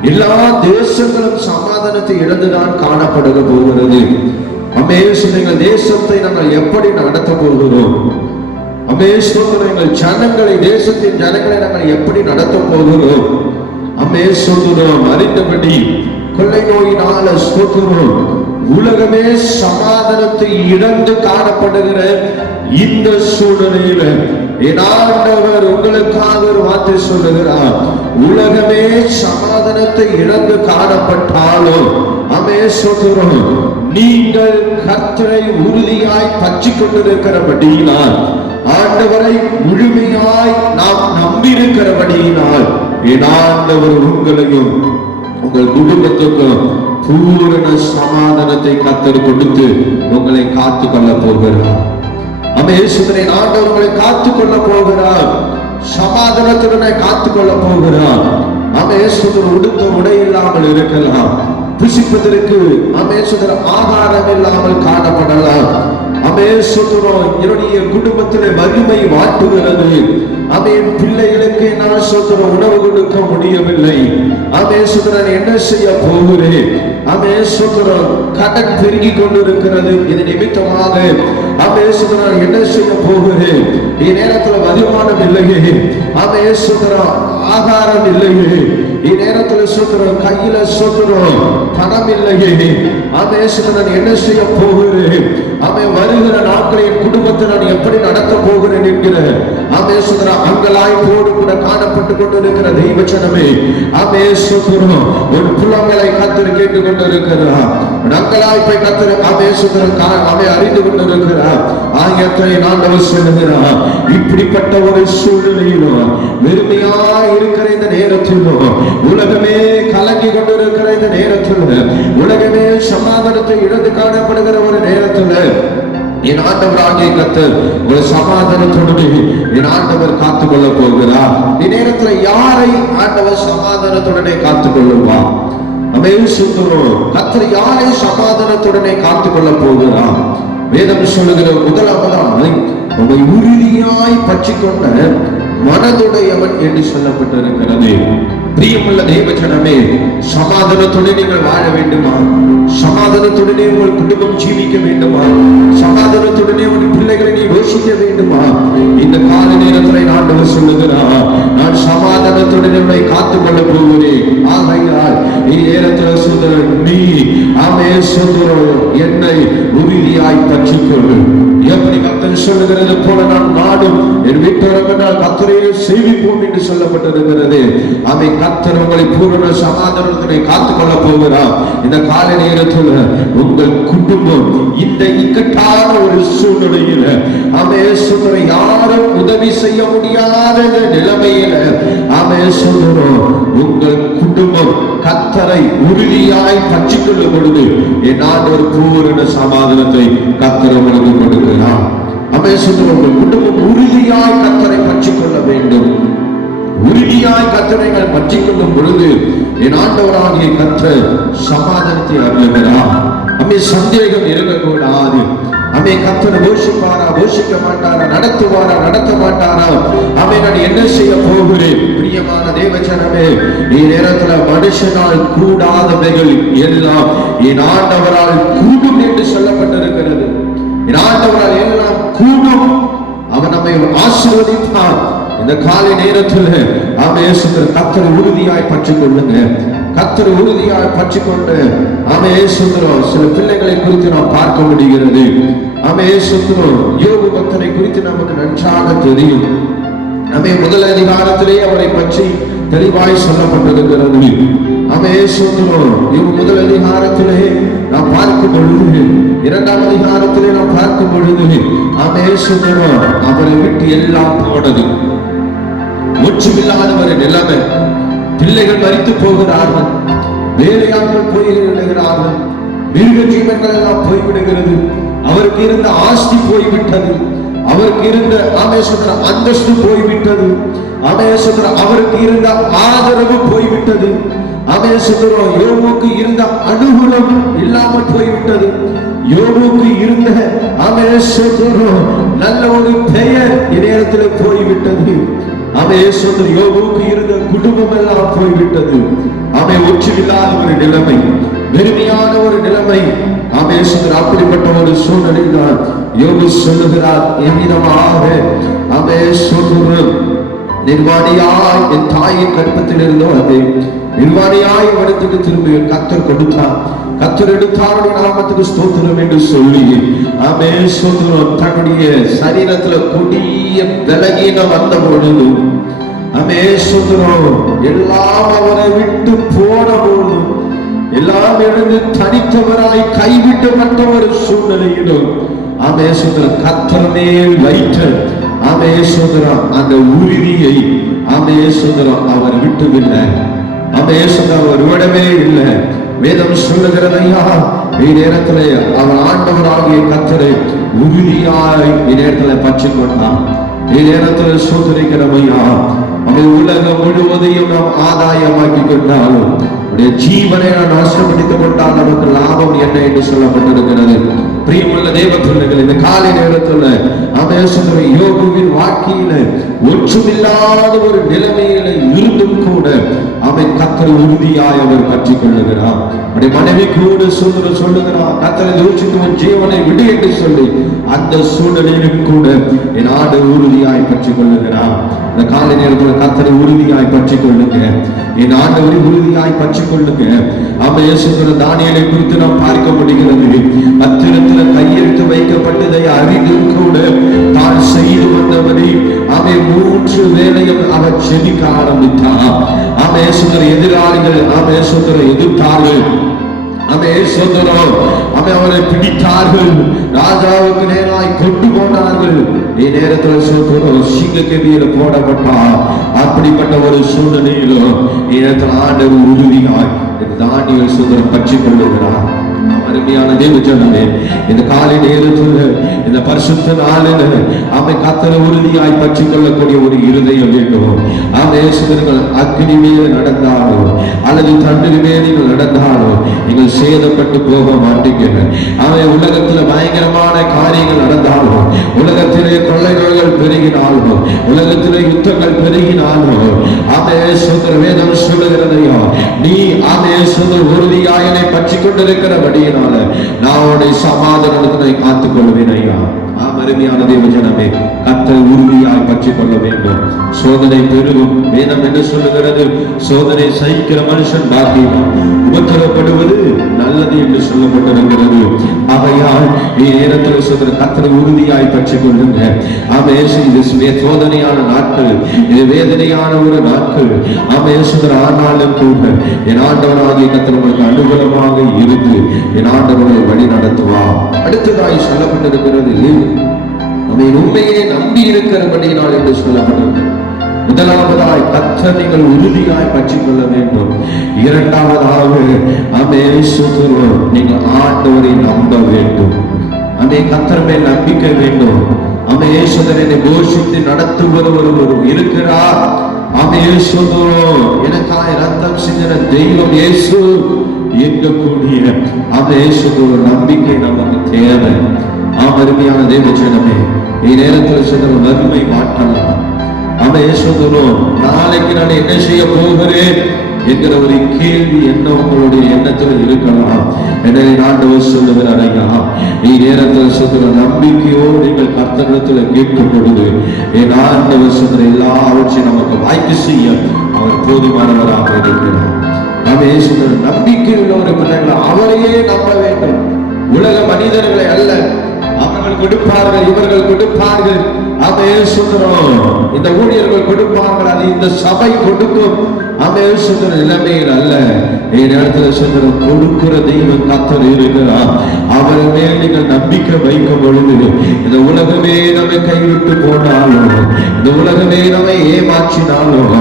எல்லா தேசங்களும் சமாதானத்தை இழந்துதான் காணப்படுக போகிறது. ஆமேஸ்வரர் தேசத்தை நாங்கள் எப்படி நடத்த போகிறோம்? ஆமேஸ்வரர் எங்கள் ஜனங்களை, தேசத்தின் ஜனங்களை நாங்கள் எப்படி நடத்த போகிறோம்? ஆமேஸ்வரர் அறிந்தபடி கொள்ளை நோயினால ஸ்தோத்திரம் உலகமே சமாதானத்தை இழந்து காணப்படுகிற இந்த சூழ்நிலையில என் ஆண்டவர் உங்களுக்காக ஒரு வார்த்தை சொல்லுகிறார். உலகமே சமாதானத்தை இழந்து காணப்பட்டாலும் ஆமேஸ்வரர் நீங்கள் கர்த்தரை உறுதியாய் பற்றிக் கொண்டிருக்கிறபடியினால், ஆண்டவரை முழுமையாய் நாம் நம்பியிருக்கிறபடியினால் என் ஆண்டவர் உங்களையும் உங்கள் குடும்பத்துக்கும் பூரண சமாதானத்தை கர்த்தர் கொடுத்து உங்களை காத்துக் கொள்ள போகிறார். ஆமேஸ்வரரை ஆண்டவர் உங்களை காத்துக் கொள்ள போகிறார். சமாதானத்துடனே காத்துக் கொள்ள போகிறார். ஆமேஸ்வரர் உடுத்த உடை இல்லாமல் இருக்கலாம். புசிப்பதற்கு ஆமேஸ்வரர் ஆகாரம் இல்லாமல் காணப்படலாம். ஆமேஸ்வரர் என்னுடைய குடும்பத்திலே வறுமை வாட்டுகிறது. அவன் பிள்ளைகளுக்கு நான் சொல்ற உணவு கொடுக்க முடியவில்லை. ஆமேஸ்வரன் என்ன செய்ய போகிறேன்? ஆமேஸ்வரன் கடன் பெருகி கொண்டிருக்கிறது. இது நிமித்தமாக ஆமேஸ்வரன் என்ன செய்ய போகிறேன்? இந்நேரத்தில் வருமானம் இல்லையே, ஆமேஸ்வரன் ஆகாரம் இல்லையே, இந்நேரத்துல சோதரம் கையில சோதரம் பணம் இல்லையே, ஆமே நான் என்ன செய்ய போகிறேன், ஆமே வருகிற நாட்களின் குடும்பத்தை நான் எப்படி நடத்த போகிறேன் என்கிற ஆமே சோதரம் அங்கலாய்ப்போடு கூட காணப்பட்டு கொண்டிருக்கிற தெய்வ ஜனமே, ஆமே சோதரம் ஒரு புலங்களை கத்தர் கேட்டுக் கொண்டிருக்கிறார். அங்கலாய்ப்பை கத்தர் ஆமே சோதரம் ஆமே அறிந்து கொண்டிருக்கிறார். ஆகியத்தை ஆண்டவர் சொல்லுகிறார், இப்படிப்பட்ட ஒரு சூழ்நிலையிலும் வெறுமையா இருக்கிற இந்த நேரத்திலும், உலகமே கலங்கி கொண்டிருக்கிற இந்த நேரத்தில், உலகமே சமாதானத்தை இழந்து காணப்படுகிற ஒரு நேரத்தில் என் ஆண்டவராகிய கர்த்தர் ஒரு சமாதானத்தோடு என் ஆண்டவர் காத்துக்கொள்ள போகிறார். இந்நேரத்தில் யாரை ஆண்டவர் சமாதானத்துடனே காத்துக்கொள்ளுவார்? கர்த்தர் யாரை சமாதானத்துடனே காத்துக்கொள்ள போகிறார்? வேதம் சொல்லுகிற முதலாவதாய் உங்களை உறுதியாய் பற்றிக்கொண்ட மனதுடையவன் என்று சொல்லப்பட்டிருக்கிறது. பிரியமுள்ள தெய்வ ஜனமே, சமாதானத்துடன் நீங்கள் வாழ வேண்டுமா? சமாதானத்துடனே உங்கள் குடும்பம் ஜீவிக்க வேண்டுமா? சமாதானத்துடனே உங்கள் பிள்ளைகளை நீ யோசிக்க வேண்டுமா? இந்த கால நேரத்தில் ஆண்டவர் சொல்லுகிறார், நான் சமாதானத்துடன் உன்னை காத்துக்கொள்ள போகிறேன். ஆகையால் இந்நேரத்தில் சொல்லுகிற நீ ஆமே சொல்லுகிறோம் என்னை உறுதியாய் பற்றிக்கொள். எப்படி கர்த்தர் சொல்லுகிறது போல நான் நாடும் என் வீட்டோரம் கர்த்தரையே சேவிப்போம் என்று சொல்லப்பட்டிருக்கிறது. ஆமே கர்த்தர் உங்களை பூரண சமாதானத்தினை காத்துக்கொள்ள போகிறார். இந்த கால நேரத்தில் உங்கள் குடும்பம் இந்த இக்கட்டான ஒரு சூழ்நிலையில ஆமே சொல்ற யாரும் உதவி செய்ய முடியாத நிலைமையில ஆமே சொல்றோம் உங்கள் குடும்பம் கர்த்தரை உறுதியாய் பற்றிக்கொள்ளும் பொழுது என் ஆண்டவர் பூரண சமாதானத்தை கர்த்தர் உங்களுக்கு கொடுக்கிறார். ஆமே சொல்றோம் உங்கள் குடும்பம் உறுதியாய் கர்த்தரை பற்றிக்கொள்ள வேண்டும். உறுதியாய் கர்த்தரை பற்றிக்கொள்ளும் பொழுது என் ஆண்டவராகிய கர்த்தர் சமாதானத்தை அருளுகிறார். அம்மே சந்தேகம் இருக்கக்கூடாது. அம்மே கர்த்தரை போஷிப்பாரா போஷிக்க மாட்டாரா, நடத்துவாரா நடத்த மாட்டாரா, அம்மே நான் என்ன செய்ய போகிறேன்? பிரியமான தேவ ஜனமே, நேரத்துல மனுஷனால் கூடாதவைகள் எல்லாம் என் ஆண்டவரால் கூடும் என்று சொல்லப்பட்டிருக்கிறது. என் ஆண்டவரால் எல்லாம் கூடும். அவன் நம்மை ஆசீர்வதிப்பான். இந்த காலை நேரத்தில் ஆமே சொல்ற கர்த்தரை உறுதியாய் பற்றிக் கொள்ளுங்க. கர்த்தரை உறுதியாய் பற்றிக்கொண்டு ஆமே சொல்றோம். சில பிள்ளைகளை குறித்து நாம் பார்க்க முடிகிறது. ஆமே சொல்றோம். யோபு பக்தனை குறித்து நமக்கு நன்றாக தெரியும். ஆமே முதல் அதிகாரத்திலே அவரை பற்றி தெளிவாய் சொல்லப்பட்டிருக்கிறது. ஆமே சொல்றோம். யோபு முதல் அதிகாரத்திலே நாம் பார்க்கும் பொழுது, இரண்டாம் அதிகாரத்திலே நாம் பார்க்கும் பொழுது ஆமே சொல்றோம் அவரை விட்டு எல்லாம் போனது. முற்றுமில்லாத ஒரு நிலைமை. பிள்ளைகள் மரித்து போகிறார்கள், வேலையாட்கள் போய்விடுகிறார்கள், மிருக ஜீவன்கள் எல்லாம் போய்விடுகிறது. அவருக்கு இருந்த ஆஸ்தி போய்விட்டது, அவருக்கு இருந்த ஆமேஸ்வர அந்தஸ்து போய்விட்டது, ஆமேஸ்வர அவருக்கு இருந்த ஆதரவு போய்விட்டது, ஆமேஸ்வர யோபுக்கு இருந்த அனுகூலம் இல்லாமல் போய்விட்டது. யோபுக்கு இருந்த ஆமேஸ்வர நல்ல ஒரு பெயர் இந்நேரத்தில் போய்விட்டது. யோபுக்கு இருந்த குடும்பம் எல்லாம் போய்விட்டது. ஒற்றுமில்லாத ஒரு நிலைமை, வெறுமையான ஒரு நிலைமை. அப்படிப்பட்ட ஒரு சூழ்நிலை தான் யோபு சொல்லுகிறார். எவ்விதமாக நிர்வாணியாய் என் தாயின் கற்பத்தில் இருந்தோ அது நிர்வாணியாய் இடத்துக்கு திரும்பி கர்த்தர் கொடுத்தார். கர்த்தர் எடுத்தாருடைய நாமத்துக்கு ஸ்தோத்திரம் என்று சொல்லி ஸ்தோத்திரம். தன்னுடைய சரீரத்துல கொடிய பலகீனம் வந்த பொழுது ஸ்தோத்திரம் எல்லாம் அவரை விட்டு போன பொழுது, எல்லாம் இருந்து தனித்தவராய் கைவிட்டப்பட்ட ஒரு சூழ்நிலையிலும் ஸ்தோத்திரம் கர்த்தர் மேல் வைத்த ஸ்தோத்திரம் அந்த உறுதியை ஸ்தோத்திரம் அவர் விட்டுவில்லை. அவர் விடவே இல்லை. வேதம் சொல்லுகிறது, ஐயா இந்நேரத்திலே அவர் ஆண்டவராகிய கர்த்தரை உறுதியாய் இந்நேரத்தில் பற்றிக் கொண்டார். இந்நேரத்தில் சோதரிக்கிறோம் ஐயா. உலகம் முழுவதையும் நாம் ஆதாயமாக்கி கொண்டாலும் ஜீவனை நான் நாசப்படுத்திக் கொண்டால் நமக்கு லாபம் என்ன என்று சொல்லப்பட்டிருக்கிறது. பிரியமுள்ள தேவ பிள்ளைகள், இந்த காலை நேரத்தில் யோபுவின் வாழ்க்கையில ஒற்றுமில்லாத ஒரு நிலைமையில இருந்தும் கூட அவன் கர்த்தரை உறுதியாய் அவர் பற்றிக் கொள்ளுகிறார். அப்படி மனைவி கூட சொல்லுகிறார், கர்த்தரை தூஷித்து உன் ஜீவனை விடு என்று சொல்லி அந்த சூழ்நிலையிலும் கூட என் ஆண்டு உறுதியாய் பற்றி கொள்ளுகிறார். இந்த காலை நேரத்தில் கர்த்தரை உறுதியாய் பற்றி கொள்ளுங்க, என் ஆண்டவரை உறுதியாய் பற்றி கொள்ளுங்க. ஆமென். இயேசுவின் தானியேலை குறித்து நாம் பார்க்க முடிகிறது. பத்திரத்தில் கையெழுத்து வைக்கப்பட்டதை அறிந்து கூட தான் செய்து வந்தவரை அவன் 3 வேளையும் அவர் செபிக்க ஆரம்பித்தார். ஆமென். இயேசுவின் எதிராளிகள் ஆமென் இயேசுவை எதிர்த்தார்கள். அவரை பிடித்தார்கள், ராஜாவுக்கு நேராய் கொண்டு போனார்கள். நேரத்தில் சிங்கக்கேபியில போடப்பட்டார். அப்படிப்பட்ட ஒரு சூழ்நிலையிலும் நேரத்தில் ஆண்டவர் உறுதியாய் தானியேல் சுதந்திரம் பற்றி கொள்ளுகிறார். அருமையான தேவ ஜனமே, இந்த காலை நேரத்தில் இந்த பரிசுத்த நாளில் ஆமை கர்த்தரை உறுதியாய் பற்றி கொள்ளக்கூடிய ஒரு இருதயம் வேண்டும். ஆமை அக்னி மேல் நடந்தாலும் அல்லது தண்ணீர் மேல் நீங்கள் நடந்தாலும் நீங்கள் சேதப்பட்டு போக மாட்டீங்க. ஆமை உலகத்தில் பயங்கரமான காரியங்கள் நடந்தாலும், உலகத்திலே கொள்ளைகள் பெருகினாலும், உலகத்திலே யுத்தங்கள் பெருகினாலும், ஆமை வேதம் சொல்லுகிறதையோ நீ ஆமை உறுதியாயனை பற்றி கொண்டிருக்கிறபடியினால் நான் உன்னை சமாதானத்தை காத்துக் கொள்வேன் ஐயா. அருமையான தேவ ஜனமே, கர்த்தரை உறுதியாய் பற்றி கொள்ள வேண்டும். சோதனை பெருகும். வேதம் என்ன சொல்லுகிறது? சோதனை சகிக்கிற மனுஷன் பாக்கியவான், உபத்திரப்படுவது நல்லது என்று சொல்லப்பட்டிருக்கிறது. ஆகையால் நேரத்தில் சொல்ற கர்த்தரை உறுதியாய் பற்றி கொள்ளுங்க. இது சோதனையான நாட்கள், இது வேதனையான ஒரு நாட்கள். ஆனாலும் கூட என் ஆண்டவராகிய கர்த்தர் உங்களுக்கு அனுகூலமாக இருந்து என் ஆண்டவரை வழி நடத்துவார். அடுத்ததாய் சொல்லப்பட்டிருக்கிறது, அவன் உண்மையை நம்பி இருக்கிறபடியினால் என்று சொல்லப்பட்டது. முதலாவதாய் கர்த்தரை நீங்கள் உறுதியாய் பற்றி கொள்ள வேண்டும். இரண்டாவதாக நீங்கள் ஆண்டவரை நம்ப வேண்டும். கர்த்தர் மேல் நம்பிக்கை வேண்டும். என்னை போஷித்து நடத்துவது ஒருவர் இருக்கிறார். எனக்காய் ரத்தம் சிந்தின தெய்வம் இயேசு எங்கக்கூடிய நம்பிக்கை நமக்கு தேவை. அருமையான தேவ ஜனமே, நேரத்தில் சொல்ற வறுமை மாற்றலாம். நாளைக்கு நான் என்ன செய்ய போகிறேன் என்கிற ஒரு கேள்வி என்ன உங்களுடைய எண்ணத்தில் இருக்கலாம். எனவே ஆண்டவர் சொல்லுகிறார், ஐயா நேரத்தில் சொல்ற நம்பிக்கையோடு நீங்கள் கர்த்தரிடத்தில் கேட்கும் பொழுது என் ஆண்டவர் சொல்ற எல்லாவற்றையும் நமக்கு வாய்ப்பு செய்ய அவர் போதுமானவராக இருக்கிறார். நம்பிக்கை உள்ள ஒரு பிள்ளைகள் அவரையே நம்ப வேண்டும். உலக மனிதர்களை அல்ல. அவர்கள் கொடுப்பார்கள், இவர்கள் கொடுப்பார்கள், இந்த ஊழியர்கள் கொடுப்பார்கள், அது இந்த சபை கொடுக்கும். நிலைமையில் அல்ல. கொடுக்கிற தெய்வம் கர்த்தர் இருக்கிறார். அவர் மேல் நீங்கள் நம்பிக்கை வைக்கும் பொழுது இந்த உலகமே நம்மை கைவிட்டு போனாலும், இந்த உலகமே நம்மை ஏமாற்றினாலும்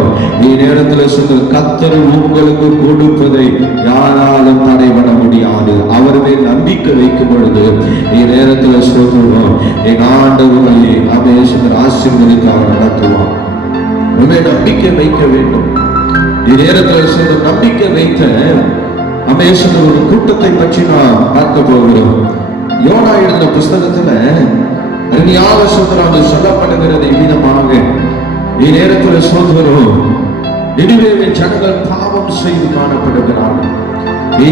நேரத்தில் சொல்ற கர்த்தர் உங்களுக்கு கொடுப்பதை யாராலும் தடைபட முடியாது. அவர் மேல் நம்பிக்கை வைக்கும் பொழுது நேரத்தில் சொல்றோம் என் ஆண்டவரை ஆசீர்வதித்து அவர் நடத்துவார். நம்பிக்கை வைக்க வேண்டும். நேரத்தில் சொல்ற நம்பிக்கை வைத்த ஒரு கூட்டத்தை பற்றி நான் பார்க்க போகிறோம். யோனா எழுதின புஸ்தகத்துல அருமையாக சொல்றாங்க. சொல்லப்படுகிறது விதமாக நேரத்தில் சொல்கிறோம், நினிவேவின் ஜனங்கள் பாவம் செய்து காணப்படுகிறார்கள்.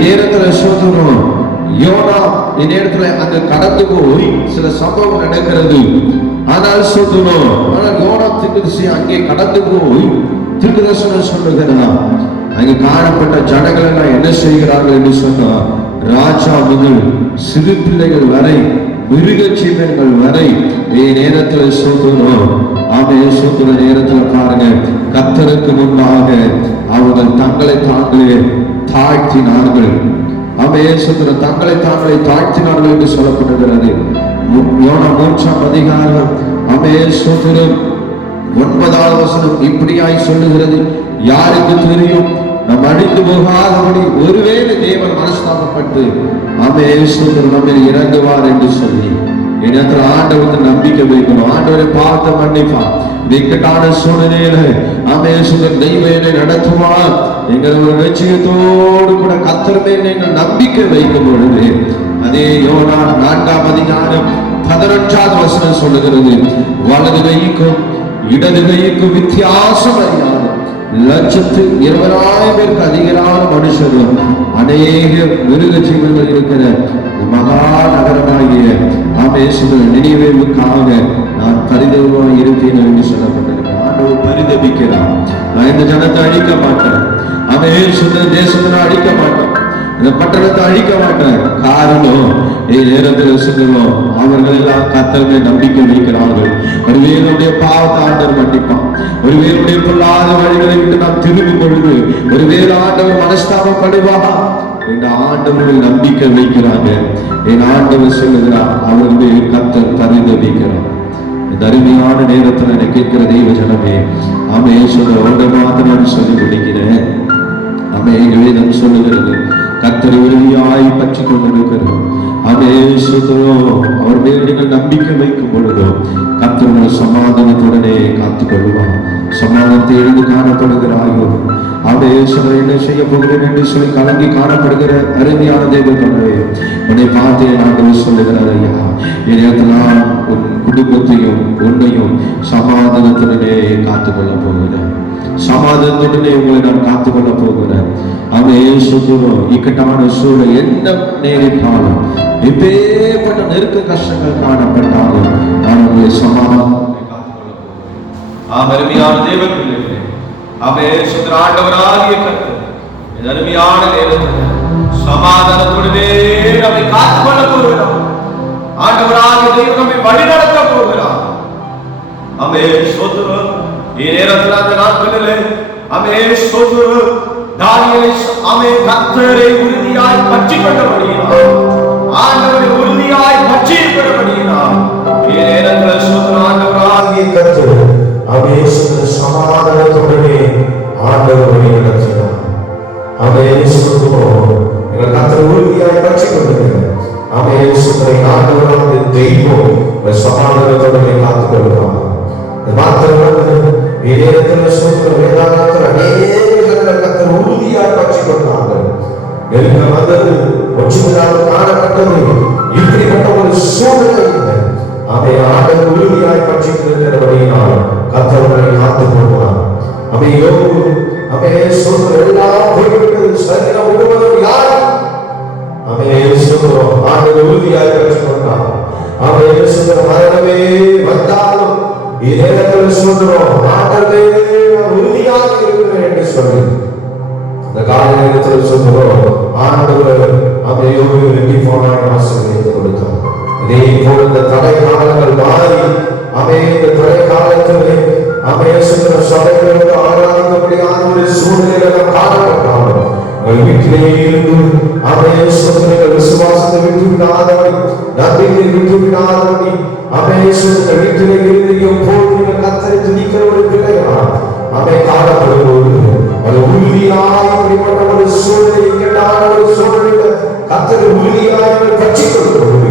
நேரத்தில் சொல்கிறோம், யோனா நேரத்தில் அங்க கடந்து போய் சில சம்பவம் நடக்கிறது. ஆனால் சொல்கிறோம், ஆனால் யோனா தீர்க்கதரிசி அங்கே கடந்து போய் தீர்க்கதரிசனம் சொல்லுகிறார். அங்கே காணப்பட்ட ஜனங்கள் எல்லாம் என்ன செய்கிறார்கள் என்று சொன்னார், ராஜா முதல் சிறு பிள்ளைகள் வரை, மிருக ஜீவன்கள் வரை நேரத்தில் சொல்கிறோம். சொல்கிற நேரத்தில் பாருங்க, கர்த்தருக்கு முன்பாக அவர்கள் தங்களை தாங்களே தாழ்த்தினார்கள். தங்களை தாங்களே தாழ்த்தினார்கள் என்று சொல்லப்படுகிறது. யோனா 3ஆம் அதிகாரம் 9வது வசனம் இப்படியாய் சொல்லுகிறது, யாருக்கு தெரியும் நம் அழிந்து போகாதபடி ஒருவேளை தேவன் மனஸ்தாபப்பட்டு நம்ம இறங்குவார் என்று சொல்லி இடத்துல ஆண்டவருக்கு நம்பிக்கை வைக்கணும். ஆண்டவரை பார்த்து மன்னிப்பான். இக்கட்டான சூழ்நிலையில தெய்வனை நடத்துவார் என்கிற ஒரு லட்சியத்தோடு கூட கர்த்தர் மேல் நீங்கள் நம்பிக்கை வைக்கும் பொழுது அதே யோனா 4ஆம் அதிகாரம் 11வது வசனம் சொல்லுகிறது, வலது கைக்கும் இடது கைக்கும் வித்தியாசம் அறியாது 1,20,000 அதிகமான மனுஷர்களும் அநேக மிருக ஜீவன்கள் இருக்கிற மகா நகரமாகிய நினிவேவுக்காக நான் பரிதபமாய் இருப்பேன் என்று சொல்லப்பட்டிருக்கிறேன். ஆண்டவர் பரிதபிக்கிறார். நான் இந்த ஜனத்தை அழிக்க மாட்டேன், தேசத்தை அழிக்க மாட்டேன், இந்த பட்டணத்தை அழிக்க மாட்டேன். காரணம் நேரத்தில் சொல்லுவோம், அவர்கள் எல்லாம் கர்த்தரை நம்பிக்கை வைக்கிறார்கள். ஒருவேளுடைய பாவத்தை ஆண்டவர் மன்னிப்பான். ஒருவேளுடைய பொல்லாத வழிகளை விட்டு நாம் திரும்பும் பொழுது ஒருவேளை ஆண்டவர் மனஸ்தாபப்படுவா என்ற ஆண்டவர்கள் நம்பிக்கை வைக்கிறாங்க. என் ஆண்டவர் சொல்லுகிறார், அவர்கள் கர்த்தர் பரிதபிக்கிறார். இந்த அருமையான நேரத்தில் என்னை கேட்கிற தெய்வ ஜனமே, சொல்ற ஒன்றை மாத்திரம் நான் சொல்லி முடிக்கிறேன். வேதம் சொல்லுகிறது, கர்த்தரை உறுதியாய் பற்றி கொண்டிருக்கிறோம். அவர் மேல் நீங்கள் நம்பிக்கை வைக்கும் பொழுதோ கர்த்தருடைய சமாதானத்துடனே காத்துக் கொள்வார். சமாதானத்தை எழுந்து காணப்படுகிறாயோ என்ன செய்ய போகிறேன் என்று சொல்லி கலங்கி காணப்படுகிற அருமையான தேவ கண்ணவே, உன்னை பார்த்து ஆண்டவர் சொல்லுகிறார், ஐயா நான் உன் குடும்பத்தையும் உன்னையும் சமாதானத்துடனே காத்துக்கொள்ள போகிறேன். சமாதானத்துடனே உங்களை நான் காத்துக்கொள்ள போகிறேன். சொல்லுவோம், இக்கட்டான சூழல் என்ன நேரிட்டாலும், எப்பேற்பட்ட நெருக்க கஷ்டங்கள் காணப்பட்டாலும் நான் உங்களை சமாதானத்தை காத்துக்கொள்ள போகிறேன். அருமையான தேவ பிள்ளைகளே, ஆண்டவராகிய கர்த்தர் இந்த அருமையான நேரத்தில் சமாதானத்துடனே நம்மை காத்துக்கொள்ள போகிறார். ஆண்டவராகிய தெய்வம் நம்மை வழிநடத்த போகிறார். ஸ்தோத்திரம். நேரத்தில் அந்த நாட்களிலே ஸ்தோத்திரம், தானியேலை கர்த்தரை உறுதியாய் பற்றிக் கொண்டபடியினால், ஆண்டவரை உறுதியாய் பற்றிக் கொண்டபடியினால் நேரத்தில் ஸ்தோத்திரம், ஆண்டவராகிய கர்த்தர் சமாதானத்துடனே ஆண்டவர் வழி நடத்தினார். கர்த்தர் உறுதியாய் பற்றிக் கொண்டிருக்கிறார். ஆண்டவராக தெய்வம் சமாதானத்துடனே காத்துக் கொள்வார். உறுதியாய் பற்றிக் கொண்டார்கள். வந்தது காணப்பட்டது இப்படிப்பட்ட ஒரு சூழ்நிலை ஆண்டவர் உறுதியாய் பற்றிக் கொண்டிருக்கிறபடியினால் கர்த்தரை காத்துக் கொள்வார். எல்லாம் போய்விட்டது, சரீரம் முழுவதும் யார் ஆண்டவர் உறுதியாய் பற்றிக் கொண்டார். மரணமே வந்தாலும் நேரத்தில் சொல்றோம், ஆண்டவரே உறுதியாக இருக்கிறேன் என்று சொல்லி இந்த கால நேரத்தில் சொல்றோம், ஆண்டவர் ஆசீர்வதித்து கொடுத்தார். இதே போல இந்த தடை காலங்கள் மாறி இந்த தடை காலத்திலே சபைகளுக்கு ஆராதிக்கப்படியான ஒரு சூழ்நிலை காணப்பட்டாலும் வீட்டிலே இருந்து விசுவாசத்தை விட்டு விடாதபடி, நம்பிக்கை விட்டு விடாதபடி வீட்டிலே இருந்து எப்போது கர்த்தரை துதிக்கிற ஒரு பிள்ளையா காணப்படும்போது ஒரு உறுதியாய் இப்படிப்பட்ட ஒரு சூழ்நிலை, இக்கட்டான ஒரு சூழ்நிலை கர்த்தரை உறுதியாய் பற்றிக் கொள்வது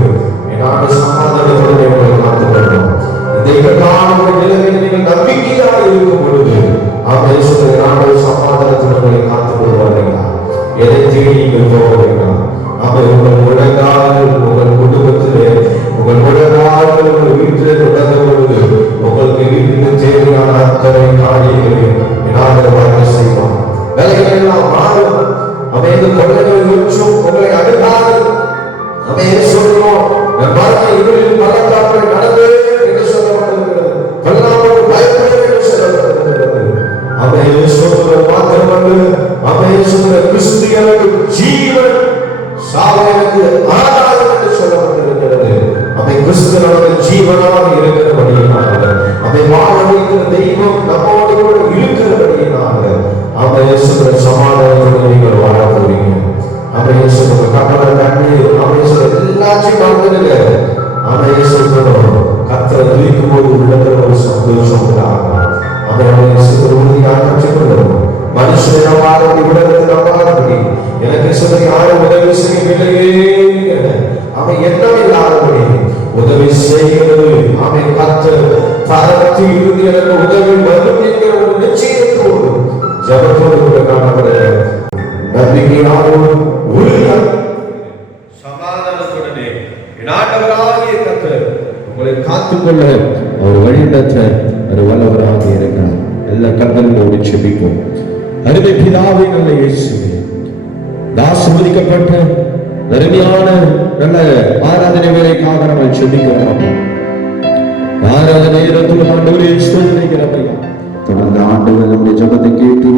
என்னால சமாதானத்துடன் காத்துக்கொள்வோம். இந்த இக்கட்டான ஒரு நிலைமையில் நீங்கள் நம்பிக்கையாக இருக்கும் பொழுது சமாதானத்துடன் காத்துக் கொள்வார்கள். எதை தேடி நீங்கள் போக வேண்டாம். உங்கள் முழங்கால் உங்கள் குடும்பத்திலே, உங்கள் முழங்கால் உங்கள் வீட்டிலே தொடர்ந்த பொழுது உங்களுக்கு வீட்டுக்கு தேவையான அத்தனை காரியங்களை வினாதரமாக செய்வான். வேலைகள் எல்லாம் மாறும். இந்த கொள்ளைகள் ஒன்றும் உங்களை அடுக்காது. சொல்லுவோம், இருளில் பள்ளத்தாக்கு நடந்து என்று சொல்லப்பட்டிருக்கிறது, பல்லாமல் பயப்பட என்று சொல்லப்பட்டிருக்கிறது. மாத்திரமல்ல கிறிஸ்துவுக்கு ஜீவன், சாவுக்கு ஆதாரம் என்று சொல்லப்பட்டிருக்கிறது. கிறிஸ்துவனுடைய ஜீவனாக இருக்கிறபடியினால வாழ வைக்கிற தெய்வம் நம்மோடு கூட இருக்கிறபடியினால சமாதானத்தோடு நீங்கள் வாழ போறீங்க. கப்பலை தண்ணி எல்லாத்தையும் மறந்துடுங்க. கர்த்தரை துதிக்கும் போது உள்ளத்தில் ஒரு சந்தோஷம் மனுஷனை வாழப்படி உலகத்தில் வாழப்படி எனக்கு சொல்லி யாரும் உதவி செய்யவில்லையே எண்ணம் இல்லாதபடி உதவி செய்கிறது. கர்த்தர் தரத்து இருந்து எனக்கு உதவி வரும் என்கிற ஒரு நிச்சயத்தோடு ஜபத்தோடு கூட காணப்படுற நம்பிக்கையாகவும் சமாதானத்துடனே ஆண்டவராகிய கர்த்தர் உங்களை காத்துக்கொள்ள அவர் வழிநடத்த ஒரு வல்லவராக இருக்கிறார். எல்லா கண்களில் செபிப்போம். அருமை பிதாவே, நல்ல இயேசுவே, ஆசீர்வதிக்கப்பட்ட அருமையான நல்ல ஆராதனை வேலைக்காக நாங்கள் செபிக்கிறோம். ஆராதனை நேரத்தில் ஆண்டவரே ஸ்தோத்திரிக்கிறோம். தொடர்ந்து ஆண்டவர் நம்முடைய ஜெபத்தை கேட்டு